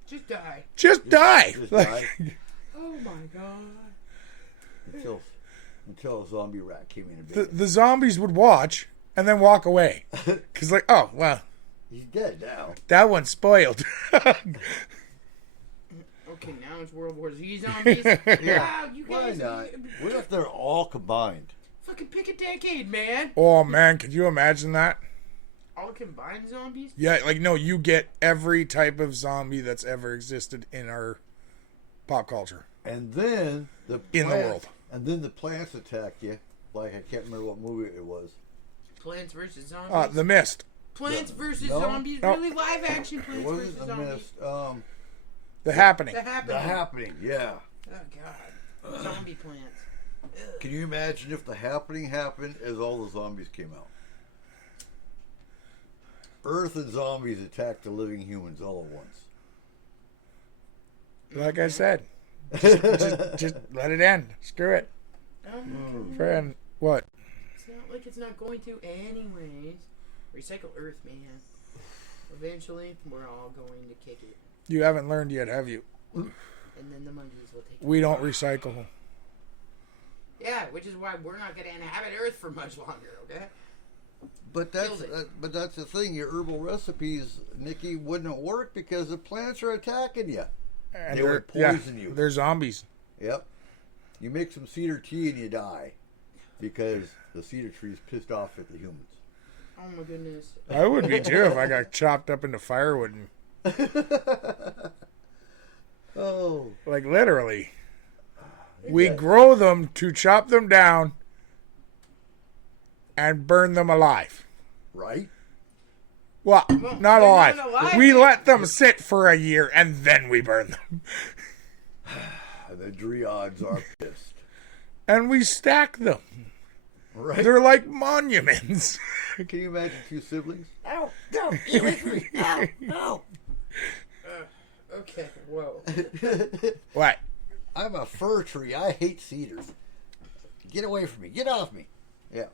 Just die. Just die. Just Like, die. Oh my god. Until a zombie rat came in and bit the zombies would watch and then walk away. Because, like, oh, well, He's dead now. that one's spoiled. Okay, now it's World War Z zombies. Wow, you Why guys. not? What if they're all combined? Fucking pick a decade, man. Oh, man, could you imagine that? All combined zombies? Yeah, like, no, you get every type of zombie that's ever existed in our pop culture. And then the In the plants- world. And then the plants attack you. Like I can't remember what movie it was. Plants vs. Zombies? The Mist. Plants vs. No. Zombies? No. Really? Live action It Plants wasn't vs. the Zombies? mist. The Happening. The Happening. The Happening. Yeah. Oh, God. Zombie plants. Ugh. Can you imagine if the Happening happened as all the zombies came out? Earth and zombies attacked the living humans all at once. Like I said, just let it end. Screw it. Friend, what? It's not like it's not going to anyways. Recycle Earth, man. Eventually, we're all going to kick it. You haven't learned yet, have you? And then the monkeys will take it. We don't recycle. Yeah, which is why we're not going to inhabit Earth for much longer, okay? But Killed it. that's the thing. Your herbal recipes, Nikki, wouldn't work because the plants are attacking you. And They would poison you. They're zombies. Yep. You make some cedar tea and you die because the cedar tree is pissed off at the humans. Oh my goodness. I would be too if I got chopped up into firewood. Oh. Like literally. We grow them to chop them down and burn them alive. Right? Well, not they're alive. not alive. We let them sit for a year and then we burn them. The dryads are pissed. And we stack them. Right? They're like monuments. Can you imagine two siblings? Ow! No! Get away from me! Ow! Ow! Okay, whoa. What? I'm a fir tree. I hate cedars. Get away from me. Get off me. Yeah.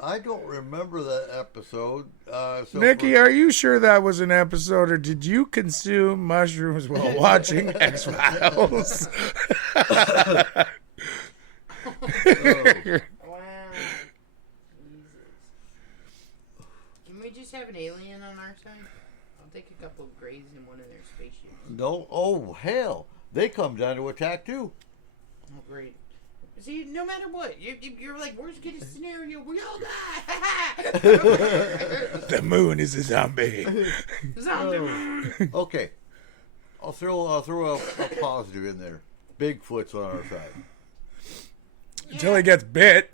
I don't remember that episode. Nikki, are you sure that was an episode, or did you consume mushrooms while watching X-Files? Wow. Jesus. Can we just have an alien on our side? I'll take a couple of grays in one of their spaceships. No. Oh, hell. They come down to attack, too. Oh, great. See, no matter what, you're like, worst case scenario, we all die. The moon is a zombie. Zombie moon. Okay. I'll throw a positive in there. Bigfoot's on our side. Until he gets bit.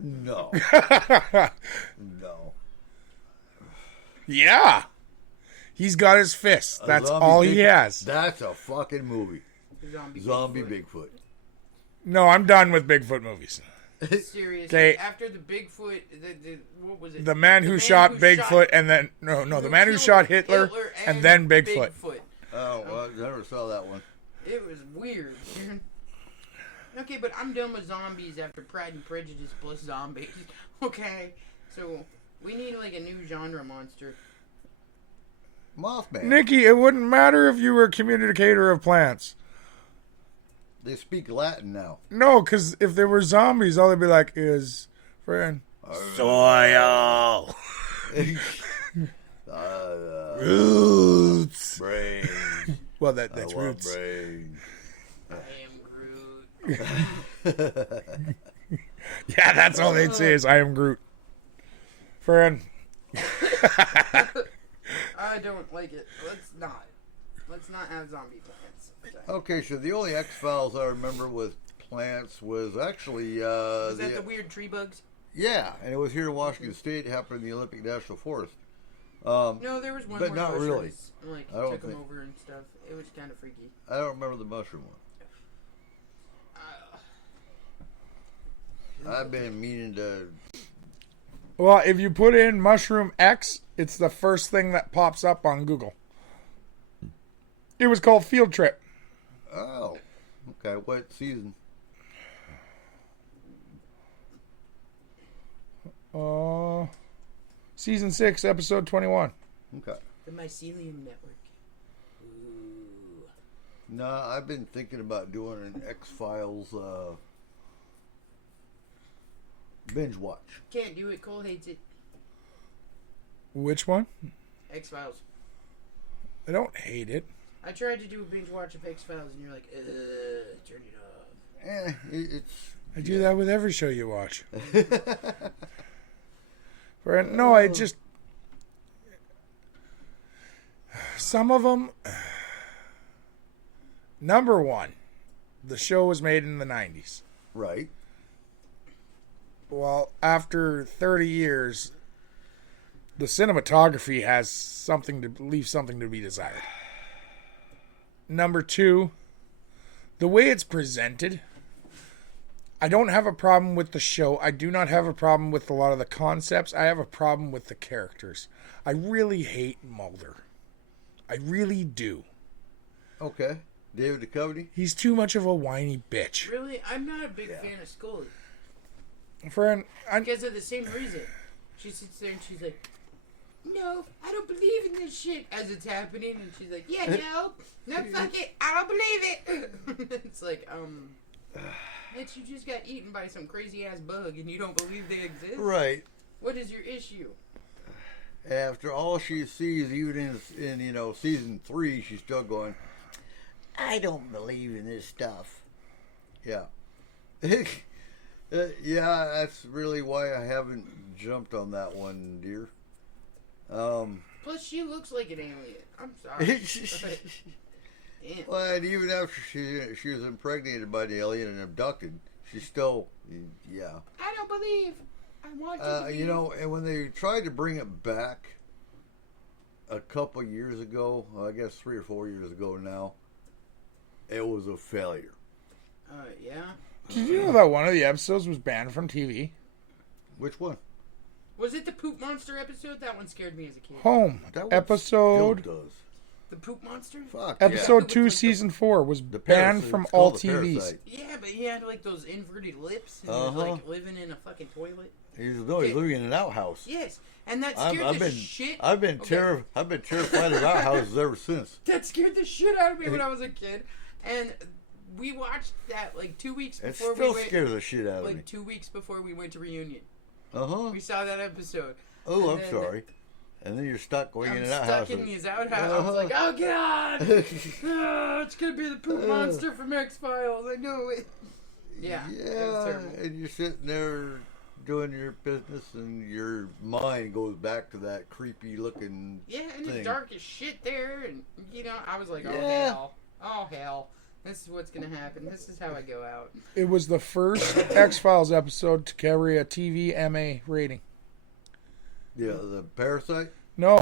No. No. Yeah. He's got his fist. A That's zombie all he Bigfoot- has. That's a fucking movie. Zombie Bigfoot. Bigfoot. No, I'm done with Bigfoot movies. Seriously, Okay. after the Bigfoot, what was it? The man who shot Bigfoot and then... No, the man who killed shot Hitler and then Bigfoot. Oh, well, I never saw that one. It was weird. Okay, but I'm done with zombies after Pride and Prejudice plus zombies. Okay, so we need like a new genre monster. Mothman. Nikki, it wouldn't matter if you were a communicator of plants. They speak Latin now. No, because if they were zombies, all they'd be like is... Friend. Soil. Roots. Brains. Well, that's I want roots. brains. I am Groot. Yeah, that's all they'd say is I am Groot. Friend. I don't like it. Let's not have zombie plants. Okay, so the only X-Files I remember with plants was actually... Was that the weird tree bugs? Yeah, and it was here in Washington State. It happened in the Olympic National Forest. No, there was one but where not really. mushrooms, like, I don't took them think- over and stuff. It was kind of freaky. I don't remember the mushroom one. I've been meaning to... Well, if you put in mushroom X, it's the first thing that pops up on Google. It was called Field Trip. Oh, okay. What season? Season 6, episode 21. Okay. The Mycelium Network. Ooh. Nah, I've been thinking about doing an X-Files binge watch. Can't do it. Cole hates it. Which one? X-Files. I don't hate it. I tried to do a binge watch of X-Files and you're like, turn it off. It's... I do that with every show you watch. No, I just... Some of them... Number one, the show was made in the 90s. Right. Well, after 30 years, the cinematography has leaves something to be desired. Number two, the way it's presented, I don't have a problem with the show. I do not have a problem with a lot of the concepts. I have a problem with the characters. I really hate Mulder. I really do. Okay. David Duchovny? He's too much of a whiny bitch. Really? I'm not a big fan of Scully. Friend, Because of the same reason. She sits there and she's like, no, I don't believe in this shit as it's happening. And she's like, yeah, no, fuck it, I don't believe it. It's like, bitch, you just got eaten by some crazy ass bug and you don't believe they exist? Right. What is your issue? After all she sees, even in season 3, she's still going, I don't believe in this stuff. Yeah. Yeah, that's really why I haven't jumped on that one, dear. Plus, she looks like an alien. I'm sorry. Damn. Well, and even after she was impregnated by the alien and abducted, she's still, yeah. I don't believe. I want to believe. And when they tried to bring it back a couple years ago, I guess 3 or 4 years ago now, it was a failure. Yeah. Did you know that one of the episodes was banned from TV? Which one? Was it the Poop Monster episode? That one scared me as a kid. Home. That one Episode. still does. The Poop Monster? Fuck, Episode yeah. 2, Season 4 was The banned Parasite. from It's all called The TVs. Parasite. Yeah, but he had like those inverted lips and he was like living in a fucking toilet. He's living in an outhouse. Yes, and that scared the shit. I've been terrified of outhouses ever since. That scared the shit out of me when I was a kid, and we watched that like 2 weeks It before still we went. scares the shit out of Like me. 2 weeks before we went to reunion, Uh-huh. we saw that episode. Oh, And I'm then sorry. And then you're stuck going I'm in an stuck outhouse. in these outhouse. I was like, oh god, oh, it's gonna be the Poop Monster from X Files. I know it. Yeah, it was Yeah, terrible. and you're sitting there doing your business, and your mind goes back to that creepy looking. Yeah, and thing. it's dark as shit there, and I was like, oh Yeah. hell, this is what's gonna happen. This is how I go out. It was the first X-Files episode to carry a TVMA rating. Yeah, the Parasite. No,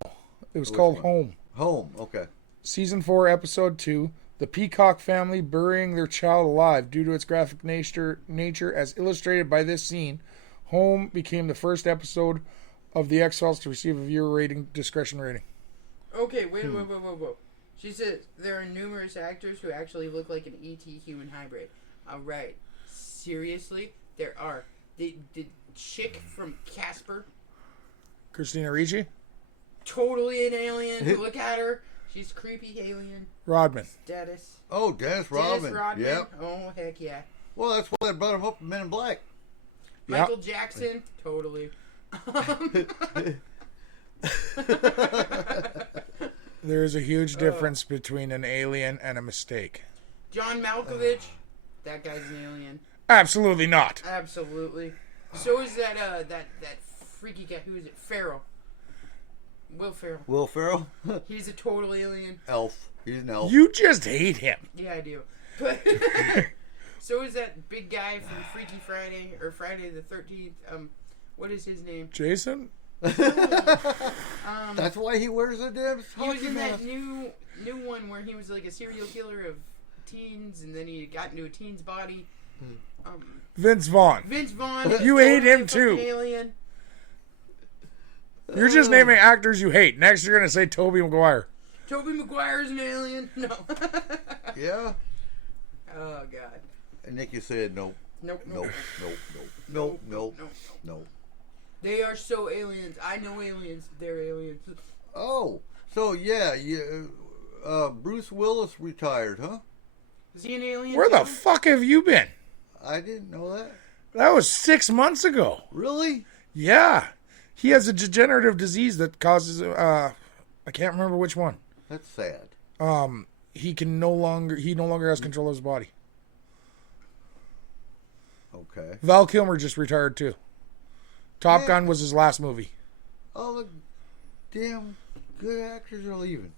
it was Which called one? Home. Home. Okay. Season 4, Episode 2, The Peacock Family Burying Their Child Alive Due to Its Graphic nature as illustrated by this scene. Home became the first episode of the X-Files to receive a viewer discretion rating. Okay, wait. She says there are numerous actors who actually look like an ET human hybrid. All right, seriously, there are. The chick from Casper, Christina Ricci? totally an alien. Look at her. She's creepy alien. Rodman. Dennis. Oh, Dennis Rodman. Yep. Oh, heck yeah. Well, that's why they brought him up in Men in Black. Michael Jackson. Totally. There is a huge difference between an alien and a mistake. John Malkovich. That guy's an alien. Absolutely not. Absolutely. So is that that freaky guy. Who is it? Farrell. Will Ferrell. Will Ferrell. He's a total alien. Elf. He's an elf. You just hate him. Yeah, I do. But so is that big guy from Freaky Friday or Friday the 13th. What is his name? Jason? That's why he wears a damn He was hockey in that mask. new one where he was like a serial killer of teens, and then he got into a teen's body. Vince Vaughn. Vince Vaughn. is You hate totally him a fucking too. Alien. You're just naming actors you hate. Next, you're going to say Tobey Maguire. Tobey Maguire's an alien. No. Yeah. Oh god. And Nikki said no. Nope. Nope. Nope. Nope. Nope. They are so aliens. I know aliens. They're aliens. Oh, so yeah, Bruce Willis retired, huh? Is he an alien? Where the too? fuck have you been? I didn't know that. That was 6 months ago. Really? Yeah. He has a degenerative disease that causes, I can't remember which one. That's sad. He no longer has control of his body. Okay. Val Kilmer just retired too. Top Gun was his last movie. All the damn good actors are leaving.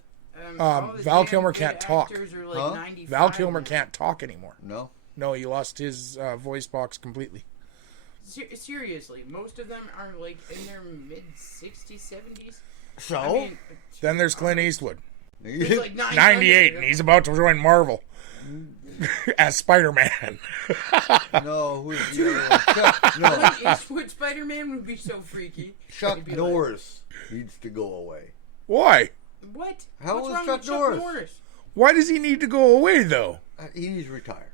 All the Val damn Kilmer good can't talk. actors are like Huh? 95 Val Kilmer now. can't talk anymore. No. No, he lost his voice box completely. Seriously, most of them are like in their mid 60s, 70s. So. I mean, Then there's Clint Eastwood, there's like 98, and he's about to join Marvel as Spider-Man. No, who's the other one? Chuck, no, Clint Eastwood Spider-Man would be so freaky. Chuck He'd be like, Norris needs to go away. Why? what? How What's old is wrong Chuck with Norris? Chuck Norris? Why does he need to go away though? He needs to retire.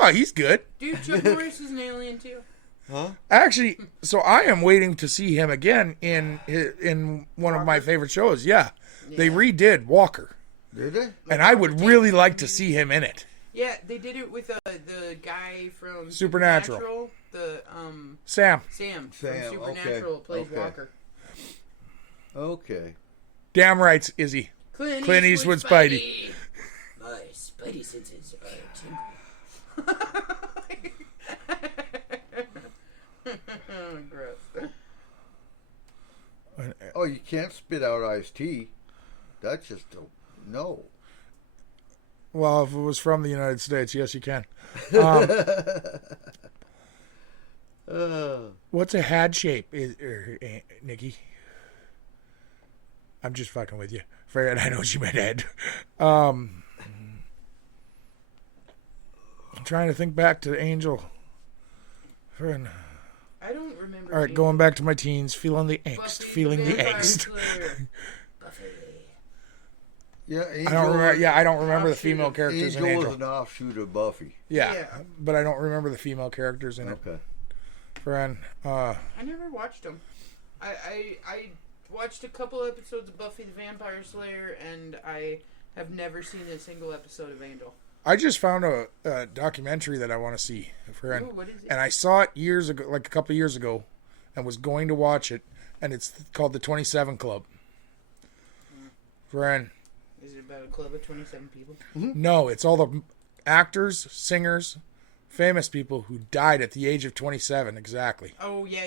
No, he's good. Dude, Chuck Norris is an alien too. Huh? Actually, so I am waiting to see him again in one of my favorite shows. Yeah. They redid Walker. Did they? And I would really like to see him in it. Yeah, they did it with the guy from Supernatural. The Sam. Sam from Sam, Supernatural okay, plays okay. Walker. Okay. Damn right, Izzy. Clint Eastwood Spidey. My Spidey senses are tingled. Gross. Oh, you can't spit out iced tea. That's just a no. Well, if it was from the United States, yes, you can. What's a head shape, Nikki? I'm just fucking with you. Fred, I know she meant head. I'm trying to think back to Angel. Fred. I don't remember. All right, going back to my teens, feeling the angst, Buffy feeling the Vampire angst. Slayer. Buffy. Yeah, Angel, I don't remember the female characters in Angel Angel. was an offshoot of Buffy. Yeah, but I don't remember the female characters in it. Okay. Friend, I never watched them. I watched a couple episodes of Buffy the Vampire Slayer, and I have never seen a single episode of Angel. I just found a documentary that I want to see, friend. Ooh, what is it? And I saw it years ago, like a couple of years ago, and was going to watch it, and it's called The 27 Club. Friend. Is it about a club of 27 people? No, it's all the actors, singers, famous people who died at the age of 27, exactly. Oh, yeah.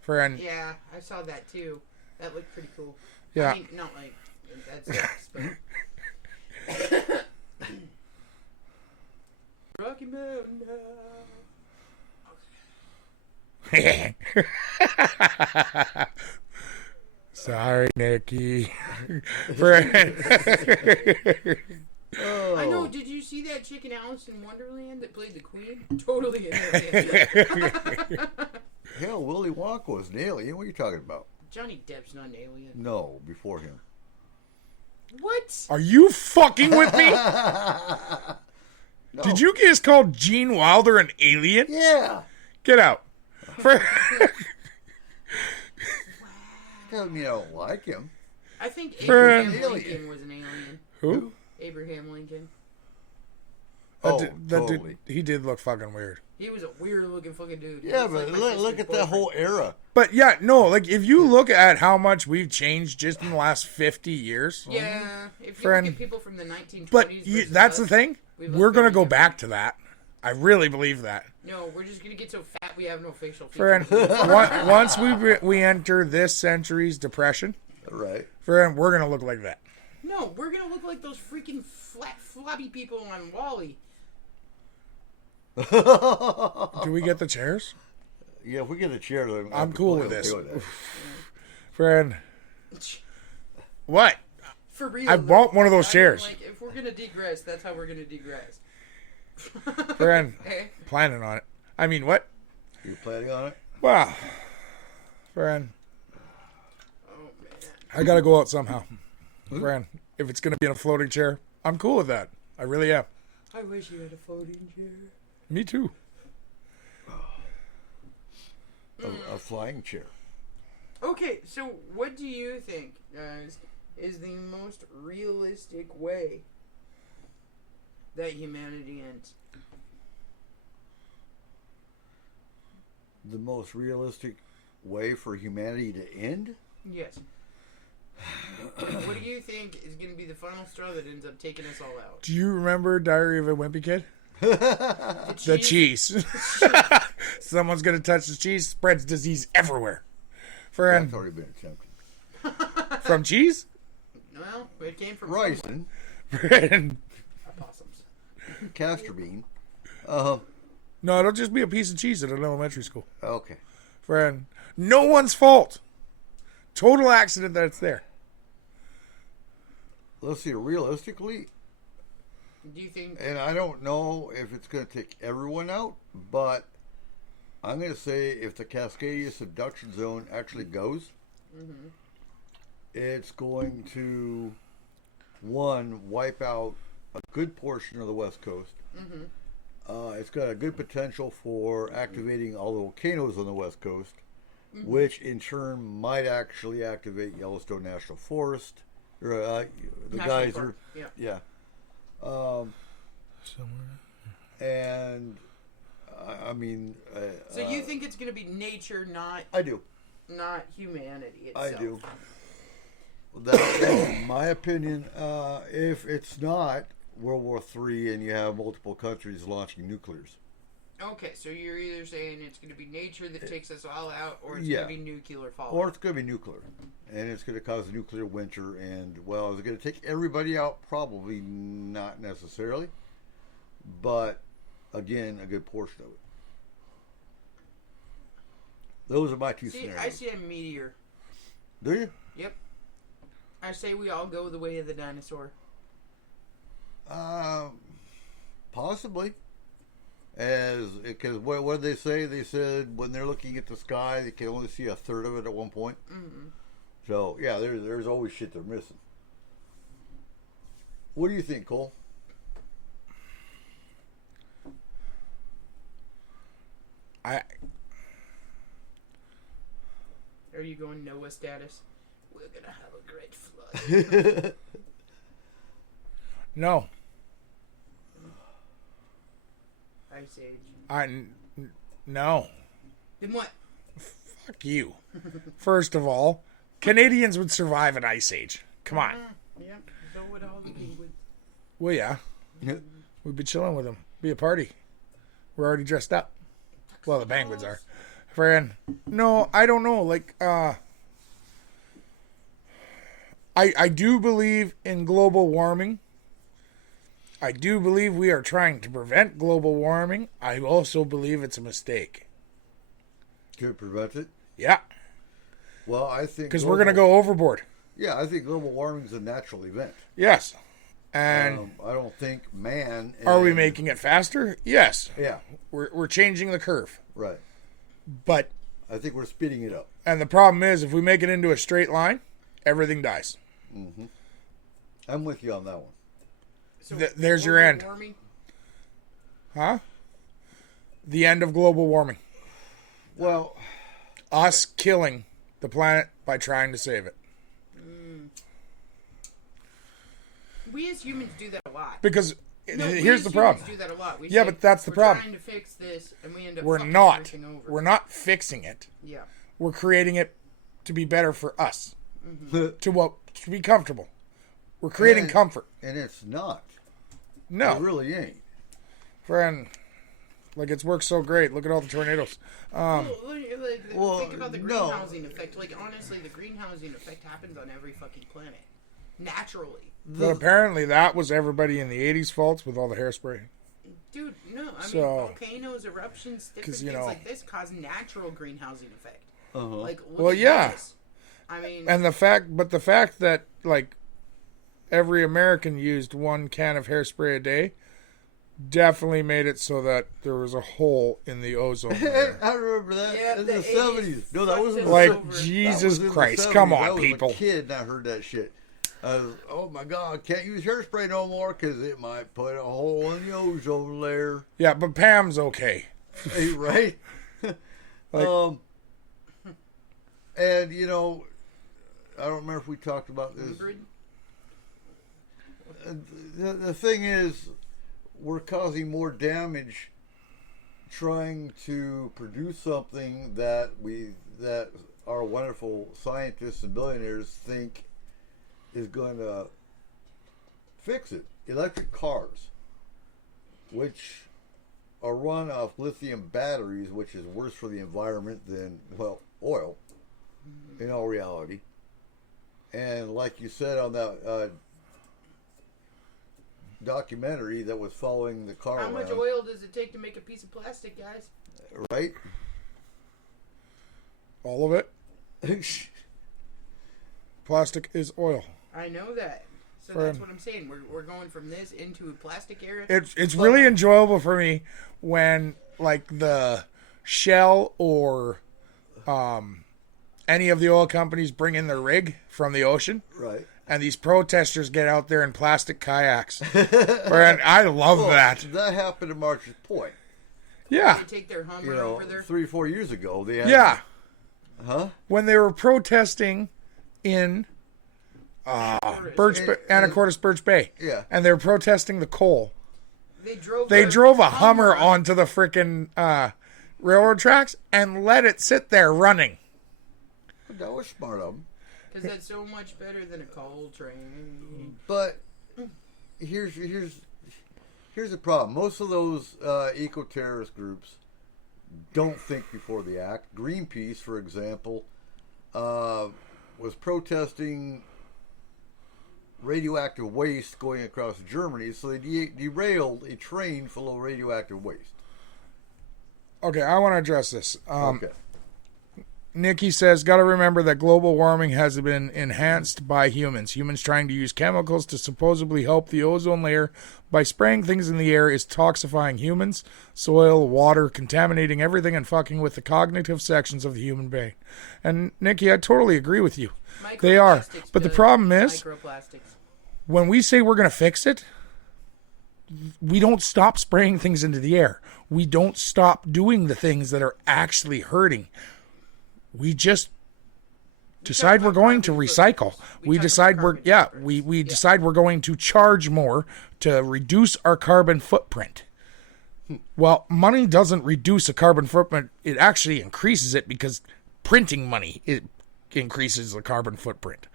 Friend. Yeah, I saw that too. That looked pretty cool. Yeah. I mean, not like that sucks, but... Rocky Mountain High. Sorry, Nikki. Friend. Oh. I know. Did you see that chick in Alice in Wonderland that played the Queen? Totally in Hell, Willy Wonka was an alien. What are you talking about? Johnny Depp's not an alien. No, before him. What? Are you fucking with me? No. Did you just call Gene Wilder an alien? Yeah. Get out. Doesn't mean I don't like him. I think Friend. Abraham Lincoln was an alien. Who? Abraham Lincoln. Totally. He did look fucking weird. He was a weird looking fucking dude. He Yeah, looks but like my look sister's at that whole boyfriend. era. But yeah, no, like if you look at how much we've changed just in the last 50 years. Yeah, if you Friend. look at people from the 1920s But versus that's us, the thing. we look We're going to very go back to that. I really believe that. No, we're just gonna get so fat we have no facial Friend, features. once we enter this century's depression, Right. friend, we're going to look like that. No, we're gonna look like those freaking flat, floppy people on Wall-E. Do we get the chairs? Yeah, if we get a chair, then I'm cool with okay this. that. Friend, what? For real. I bought one of those I mean, chairs. like, if we're gonna degress, that's how we're gonna degress. Friend, Eh? planning on it. I mean, what? You planning on it? Wow. Friend, Oh man. I got to go out somehow. Friend, if it's going to be in a floating chair, I'm cool with that. I really am. I wish you had a floating chair. Me too. A flying chair. Okay, so what do you think, guys, is the most realistic way that humanity ends? The most realistic way for humanity to end? Yes. What do you think is going to be the final straw that ends up taking us all out? Do you remember Diary of a Wimpy Kid? The cheese. Someone's going to touch the cheese, spreads disease everywhere. Friend, That's already been attempted. from cheese? Well, it came from Ricin, Friend. opossums. castor bean. No, it'll just be a piece of cheese at an elementary school. Okay. Friend, no one's fault. Total accident that it's there. Let's see, realistically, Do you think... and I don't know if it's going to take everyone out, but I'm going to say if the Cascadia subduction zone actually goes, it's going to, one, wipe out a good portion of the West Coast. It's got a good potential for activating all the volcanoes on the west coast, which in turn might actually activate Yellowstone National Forest. Or, the National geyser. Park, yeah. And I mean, So you think it's going to be nature, I do. not humanity I itself? do. That's my opinion. If it's not World War III and you have multiple countries launching nuclears. Okay, so you're either saying it's going to be nature that takes us all out, or it's Yeah. going to be nuclear fallout. Or it's going to be nuclear. And it's going to cause a nuclear winter. And, well, is it going to take everybody out? Probably not necessarily. But, again, a good portion of it. Those are my two scenarios. I see a meteor. Do you? Yep. I say we all go the way of the dinosaur. Possibly. Because what did they say? They said when they're looking at the sky, they can only see a third of it at one point. Mm-hmm. So, yeah, there's always shit they're missing. What do you think, Cole? Are you going Noah status? We're going to have a great flood. No. Ice Age. No. Then what? Fuck you. First of all, Canadians would survive an ice age. Come on. Yep, so would all the penguins. Well, yeah. We'd be chilling with them. Be a party. We're already dressed up. Well, the penguins are. Friend. No, I don't know. Like, I do believe in global warming. I do believe we are trying to prevent global warming. I also believe it's a mistake. To prevent it? Yeah. Well, I think... Because we're going to go overboard. Yeah, I think global warming is a natural event. Yes. And I don't think man... are we making it faster? Yes. Yeah. We're changing the curve. Right. But... I think we're speeding it up. And the problem is, if we make it into a straight line, everything dies. Mm-hmm. I'm with you on that one. So there's your end. Warming? Huh? The end of global warming. Well... Us killing the planet by trying to save it. We as humans do that a lot. Because No, here's the problem. We do that a lot. We Yeah, say, but that's the we're problem. Trying to fix this, and we end up We're fucking not. everything over. We're not fixing it. Yeah. We're creating it to be better for us. To be comfortable. We're creating comfort. And it's not. No. It really ain't. Friend, like it's worked so great. Look at all the tornadoes. Think about the greenhousing effect. Like, honestly, the greenhousing effect happens on every fucking planet. Naturally. But apparently that was everybody in the 80s faults with all the hairspray. Dude, no. I mean, So- volcanoes, eruptions, different 'cause, things you know- like this cause natural greenhousing effect. Uh-huh. Like, look Well, at yeah. this. I mean... And the fact that, like, every American used 1 can of hairspray a day definitely made it so that there was a hole in the ozone layer. I remember that Yeah, in the the 80s 70s. No, that wasn't Like, over. That Jesus was in the Christ. 70s. Come I on, was people. a kid and I heard that shit. Oh my God, can't use hairspray no more because it might put a hole in the ozone layer. Yeah, but Pam's okay. Hey, right? Like- And, you know, I don't remember if we talked about this. Ingrid? The thing is, we're causing more damage trying to produce something that our wonderful scientists and billionaires think is going to fix it. Electric cars, which are run off lithium batteries, which is worse for the environment than, well, oil, in all reality. And like you said on that documentary that was following the car How much around, oil does it take to make a piece of plastic, guys? right? All of it. Plastic is oil. I know that. So Friend. that's what I'm saying. We're going from this into a plastic era. It's really enjoyable for me when, like, the Shell or any of the oil companies bring in their rig from the ocean, Right. and these protesters get out there in plastic kayaks. And I love that. That happened at March's Point. Yeah. They take their Hummer You know, over there. 3-4 years ago. They had, Yeah. Huh? When they were protesting in Anacortes Birch Bay. Yeah. And they were protesting the coal. They drove a Hummer onto the freaking railroad tracks and let it sit there running. That was smart of them. Because that's so much better than a coal train. But here's the problem. Most of those eco-terrorist groups don't think before they act. Greenpeace, for example, was protesting radioactive waste going across Germany, so they derailed a train full of radioactive waste. Okay, I want to address this. Okay. Nikki says, got to remember that global warming has been enhanced by humans. Humans trying to use chemicals to supposedly help the ozone layer by spraying things in the air is toxifying humans, soil, water, contaminating everything and fucking with the cognitive sections of the human brain. And Nikki, I totally agree with you. They are. But the problem is, when we say we're going to fix it, we don't stop spraying things into the air. We don't stop doing the things that are actually hurting. We just decide we're going to recycle. We decide we decide we're going to charge more to reduce our carbon footprint. Well, money doesn't reduce a carbon footprint. It actually increases it because printing money it increases the carbon footprint.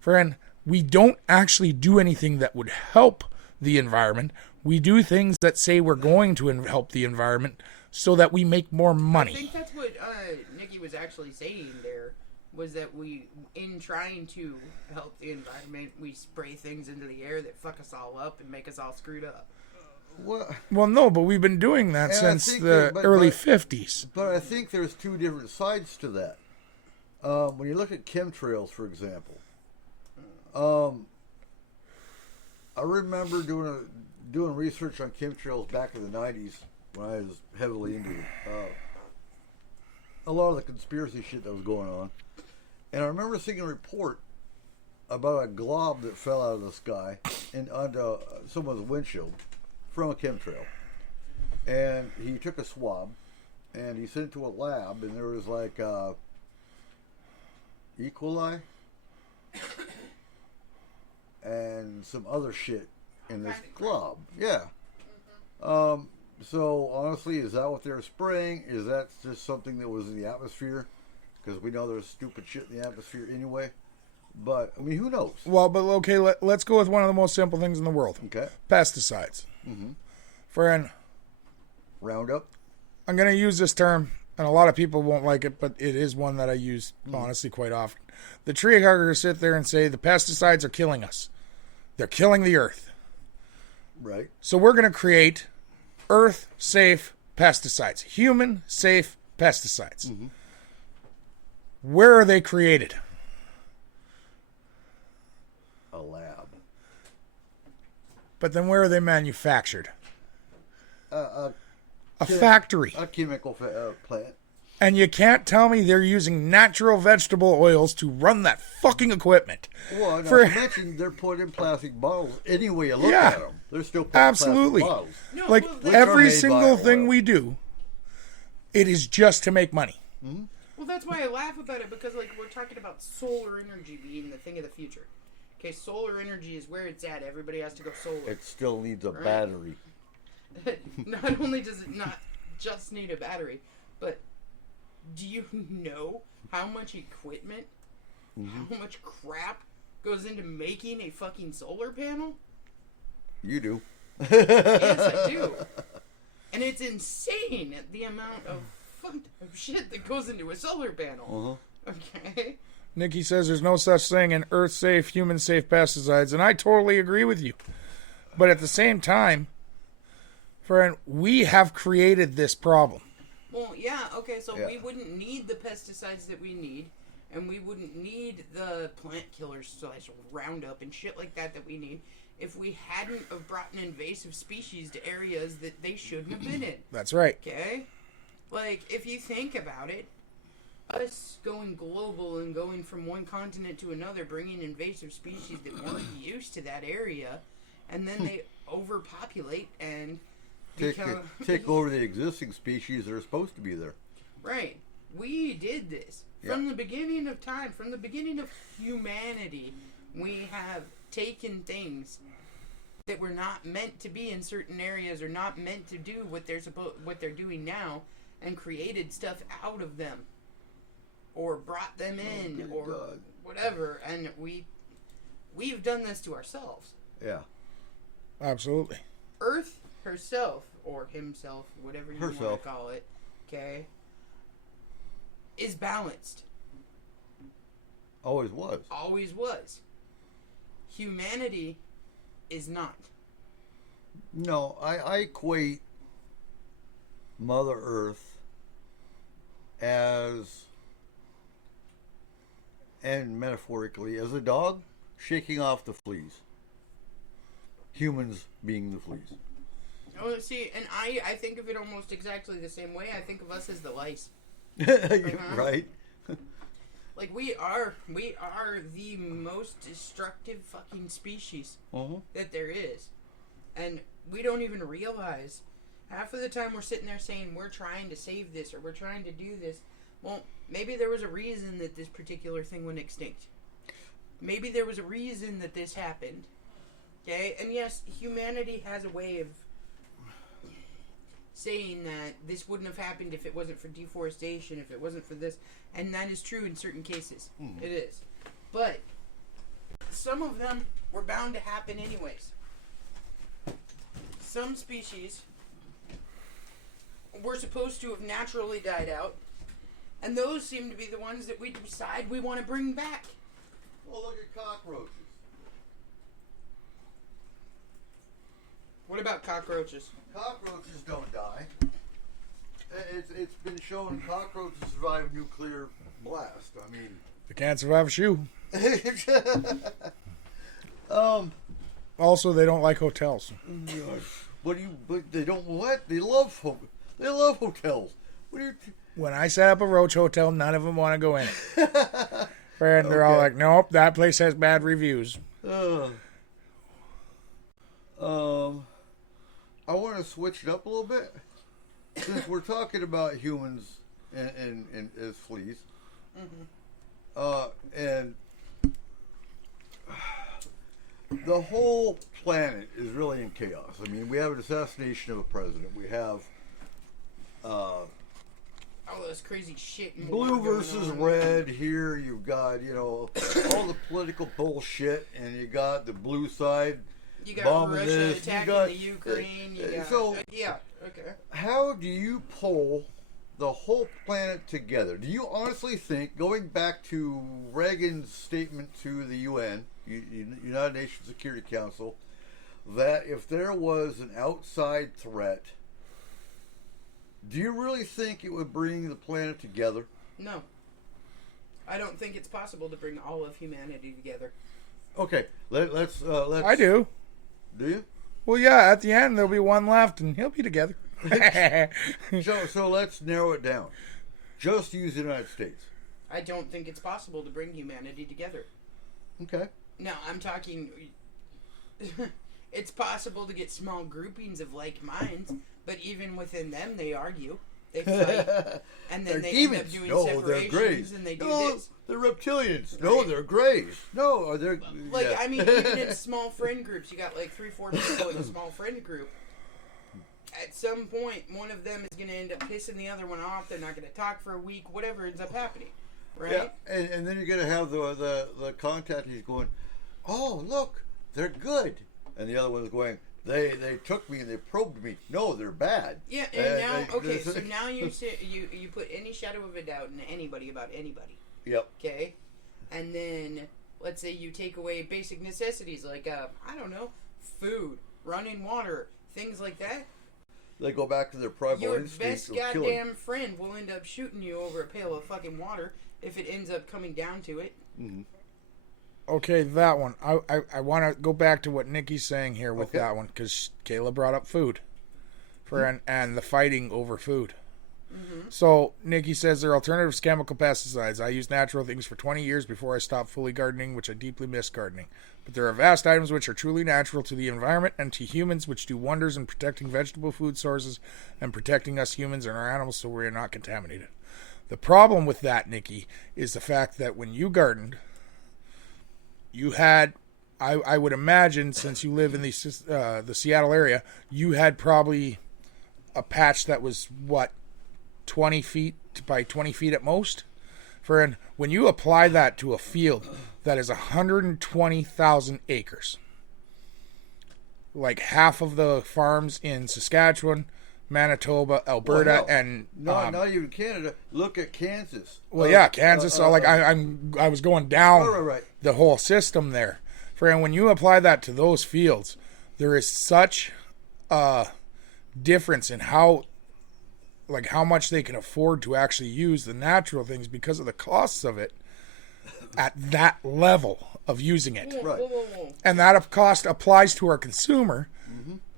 Friend, we don't actually do anything that would help the environment. We do things that say we're going to help the environment so that we make more money. I think that's what Nikki was actually saying there, was that we, in trying to help the environment, we spray things into the air that fuck us all up and make us all screwed up. Well, no, but we've been doing that since the early 50s. But I think there's two different sides to that. When you look at chemtrails, for example, I remember doing research on chemtrails back in the 90s when I was heavily into a lot of the conspiracy shit that was going on. And I remember seeing a report about a glob that fell out of the sky and onto someone's windshield from a chemtrail. And he took a swab and he sent it to a lab, and there was like E. coli and some other shit in this glob. Yeah. So honestly, is that what they're spraying? Is that just something that was in the atmosphere? Because we know there's stupid shit in the atmosphere anyway. But I mean, who knows? Well, but okay, let's go with one of the most simple things in the world. Okay. Pesticides. Friend, Roundup. I'm going to use this term, and a lot of people won't like it, but it is one that I use honestly quite often. The tree huggers sit there and say the pesticides are killing us. They're killing the earth. Right. So we're going to create earth-safe pesticides, human-safe pesticides. Where are they created? A lab. But then where are they manufactured? A factory. A chemical plant. And you can't tell me they're using natural vegetable oils to run that fucking equipment. Well, not to mention they're put in plastic bottles. Any way you look at them, they're still put in plastic bottles. No, like well, every single thing we do, it is just to make money. Well, that's why I laugh about it, because like we're talking about solar energy being the thing of the future. Okay, solar energy is where it's at. Everybody has to go solar. It still needs a battery. Not only does it not just need a battery, but do you know how much equipment, how much crap goes into making a fucking solar panel? You do. Yes, I do. And it's insane the amount of fucked up shit that goes into a solar panel. Okay? Nikki says there's no such thing in earth-safe, human-safe pesticides, and I totally agree with you. But at the same time, friend, we have created this problem. Well, yeah, okay, so we wouldn't need the pesticides that we need, and we wouldn't need the plant killers / Roundup and shit like that we need if we hadn't have brought an invasive species to areas that they shouldn't have been in. That's right. Okay? Like, if you think about it, us going global and going from one continent to another, bringing invasive species that weren't used to that area, and then they overpopulate and become... take over the existing species that are supposed to be there. Right. We did this. From the beginning of time, from the beginning of humanity, we have taken things that were not meant to be in certain areas or not meant to do what they're doing now, and created stuff out of them or brought them in whatever, and we've done this to ourselves. Yeah. Absolutely. Earth herself, or himself, whatever you want to call it, okay, is balanced. Always was. Always was. Humanity is not. No, I equate Mother Earth as, and metaphorically, as a dog shaking off the fleas. Humans being the fleas. Oh, see, and I think of it almost exactly the same way. I think of us as the lice. Right? Like, we are the most destructive fucking species that there is. And we don't even realize. Half of the time we're sitting there saying we're trying to save this or we're trying to do this. Well, maybe there was a reason that this particular thing went extinct. Maybe there was a reason that this happened. Okay? And yes, humanity has a way of saying that this wouldn't have happened if it wasn't for deforestation, if it wasn't for this. And that is true in certain cases. It is. But some of them were bound to happen anyways. Some species were supposed to have naturally died out, and those seem to be the ones that we decide we want to bring back. Well, look at cockroaches. What about cockroaches? Cockroaches don't die. It's been shown cockroaches survive nuclear blast. I mean, They can't survive a shoe. Also, they don't like hotels. But they don't what? They love hotels. What do you? When I set up a roach hotel, none of them want to go in it. And they're all like, nope, that place has bad reviews. I want to switch it up a little bit. Since we're talking about humans and as fleas. And the whole planet is really in chaos. I mean, we have an assassination of a president. We have all this crazy shit. blue versus red. Here you've got, all the political bullshit, and you got the blue side. You got bombing Russia this. attacking the Ukraine. Yeah, okay. How do you pull the whole planet together? Do you honestly think, going back to Reagan's statement to the UN, United Nations Security Council, that if there was an outside threat, do you really think it would bring the planet together? No. I don't think it's possible to bring all of humanity together. Okay, let's. I do. Do you? Well, yeah, at the end, there'll be one left, and he'll be together. So let's narrow it down. Just use the United States. I don't think it's possible to bring humanity together. Okay. No, I'm talking... It's possible to get small groupings of like minds, but even within them, they argue. They fight. And then they're they demons. end up doing No, they're separations, greys. and they do No, this. they're reptilians. Right. No, they're greys. No, they're... Like, yeah. I mean, even in small friend groups, you got like 3-4 people in a small friend group. At some point, one of them is going to end up pissing the other one off. They're not going to talk for a week. Whatever ends up happening, right? Yeah, and then you're going to have the contact. He's going, oh, look, they're good. And the other one's going, they took me and they probed me. No, they're bad. Yeah, and now, okay, so now you put any shadow of a doubt in anybody about anybody. Yep. Okay? And then, let's say you take away basic necessities like, I don't know, food, running water, things like that. They go back to their primal Your instinct best of killing. goddamn friend will end up shooting you over a pail of fucking water if it ends up coming down to it. Mm-hmm. Okay, that one. I want to go back to what Nikki's saying here with that one, because Kayla brought up food and the fighting over food. So Nikki says their alternatives chemical pesticides. I used natural things for 20 years before I stopped fully gardening, which I deeply miss gardening. But there are vast items which are truly natural to the environment and to humans, which do wonders in protecting vegetable food sources and protecting us humans and our animals so we're not contaminated. The problem with that, Nikki, is the fact that when you gardened, you had, I would imagine, since you live in the Seattle area, you had probably a patch that was, 20 feet by 20 feet at most? When you apply that to a field that is 120,000 acres, like half of the farms in Saskatchewan, Manitoba, Alberta, and not even Canada. Look at Kansas. Kansas. I was going down the whole system there. When you apply that to those fields, there is such a difference in how much they can afford to actually use the natural things because of the costs of it at that level of using it. Right. And that cost applies to our consumer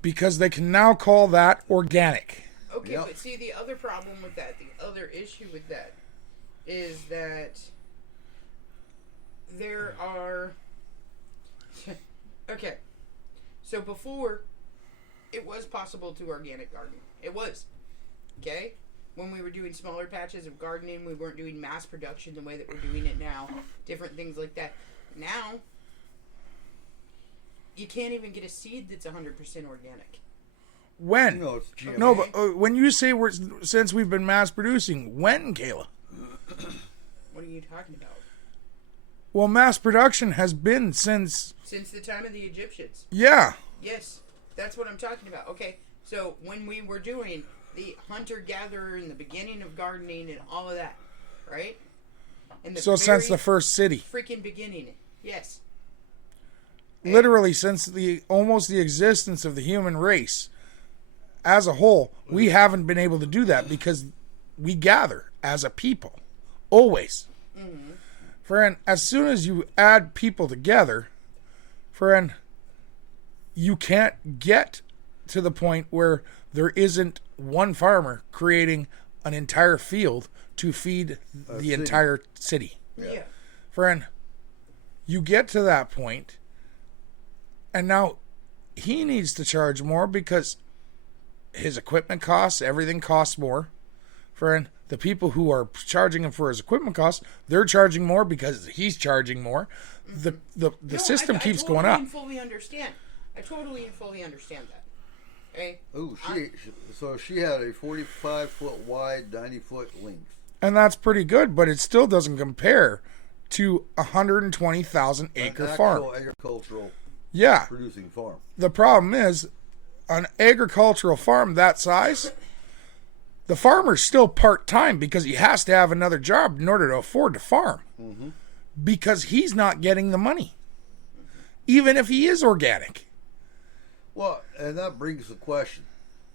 because they can now call that organic. Okay, but see, the other problem with that, the other issue with that, is that there are... Okay, so before, it was possible to organic garden. It was. Okay? When we were doing smaller patches of gardening, we weren't doing mass production the way that we're doing it now. Different things like that. Now, you can't even get a seed that's 100% organic. When? No, it's GMO. No, but when you say since we've been mass producing, when, Kayla? What are you talking about? Well, mass production has been since the time of the Egyptians. Yeah. Yes, that's what I'm talking about. Okay, so when we were doing the hunter-gatherer in the beginning of gardening and all of that, right? So since the first city. Freaking beginning, yes. Literally since almost the existence of the human race as a whole, we haven't been able to do that because we gather as a people. Always. Friend, as soon as you add people together, friend, you can't get to the point where there isn't one farmer creating an entire field to feed the entire city. Yeah. Friend, you get to that point, and now he needs to charge more because his equipment costs, everything costs more. Friend, the people who are charging him for his equipment costs, they're charging more because he's charging more. The system keeps going up. I totally and fully understand that. Okay? Oh, she had a 45-foot wide, 90-foot length. And that's pretty good, but it still doesn't compare to a 120,000 acre farm. Agricultural producing farm. The problem is, an agricultural farm that size, the farmer's still part-time because he has to have another job in order to afford to farm. Because he's not getting the money. Even if he is organic. Well, and that brings the question.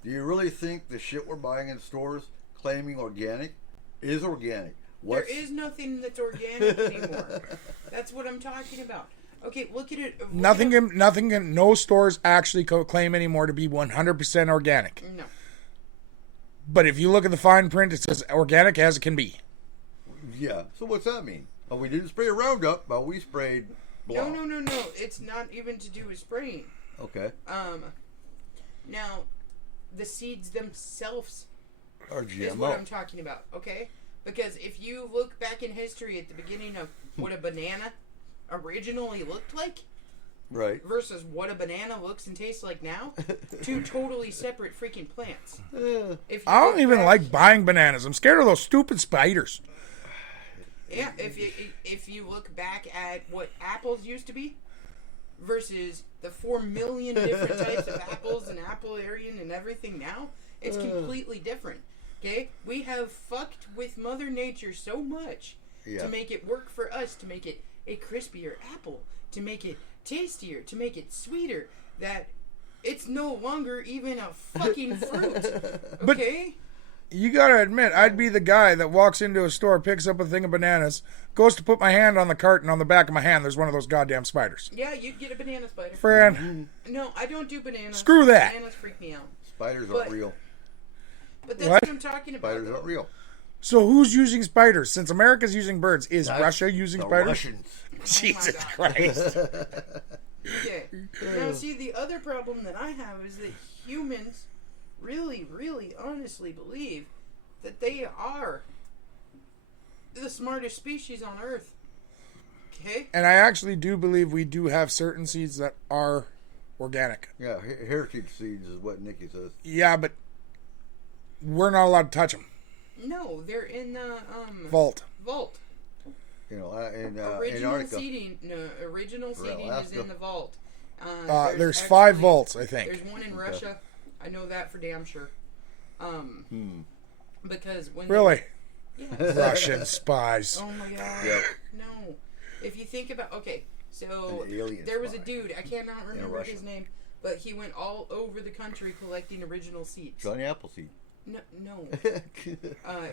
Do you really think the shit we're buying in stores claiming organic is organic? There is nothing that's organic anymore. That's what I'm talking about. Okay, look at it. No stores actually claim anymore to be 100% organic. No. But if you look at the fine print, it says organic as it can be. Yeah. So what's that mean? Oh, we didn't spray a Roundup, but we sprayed blah. No. It's not even to do with spraying. Okay. Now, the seeds themselves Or GMO. is what I'm talking about, okay? Because if you look back in history at the beginning of what a banana originally looked like, right, versus what a banana looks and tastes like now, two totally separate freaking plants. I don't even like buying bananas. I'm scared of those stupid spiders. Yeah, if you look back at what apples used to be versus the 4 million different types of apples and apple-arian and everything now, it's completely different. Okay? We have fucked with Mother Nature so much to make it work for us, to make it a crispier apple, to make it tastier, to make it sweeter, that it's no longer even a fucking fruit. Okay? You gotta admit, I'd be the guy that walks into a store, picks up a thing of bananas, goes to put my hand on the cart, and on the back of my hand, there's one of those goddamn spiders. Yeah, you'd get a banana spider. Friend. No, I don't do bananas. Screw that. Bananas freak me out. Spiders aren't real. But that's What? what I'm talking about. Spiders aren't though. real. So who's using spiders? Since America's using birds, is That's Russia using the spiders? Russians. Jesus God. Christ. Okay. Now, see, the other problem that I have is that humans really, really honestly believe that they are the smartest species on Earth. Okay? And I actually do believe we do have certain seeds that are organic. Yeah, heritage seeds is what Nikki says. Yeah, but we're not allowed to touch them. No, they're in the Vault. vault. You know, in Original Antarctica. seeding. No, original seeding is Alaska. in the vault. There's 5 actually- vaults, I think. There's one in Russia. I know that for damn sure. Because when Really? Yes. Russian spies. Oh my god. Yep. No. If you think about so An alien there was a spy. dude, I cannot remember Russia. his name, but he went all over the country collecting original seeds. Johnny Appleseed. No.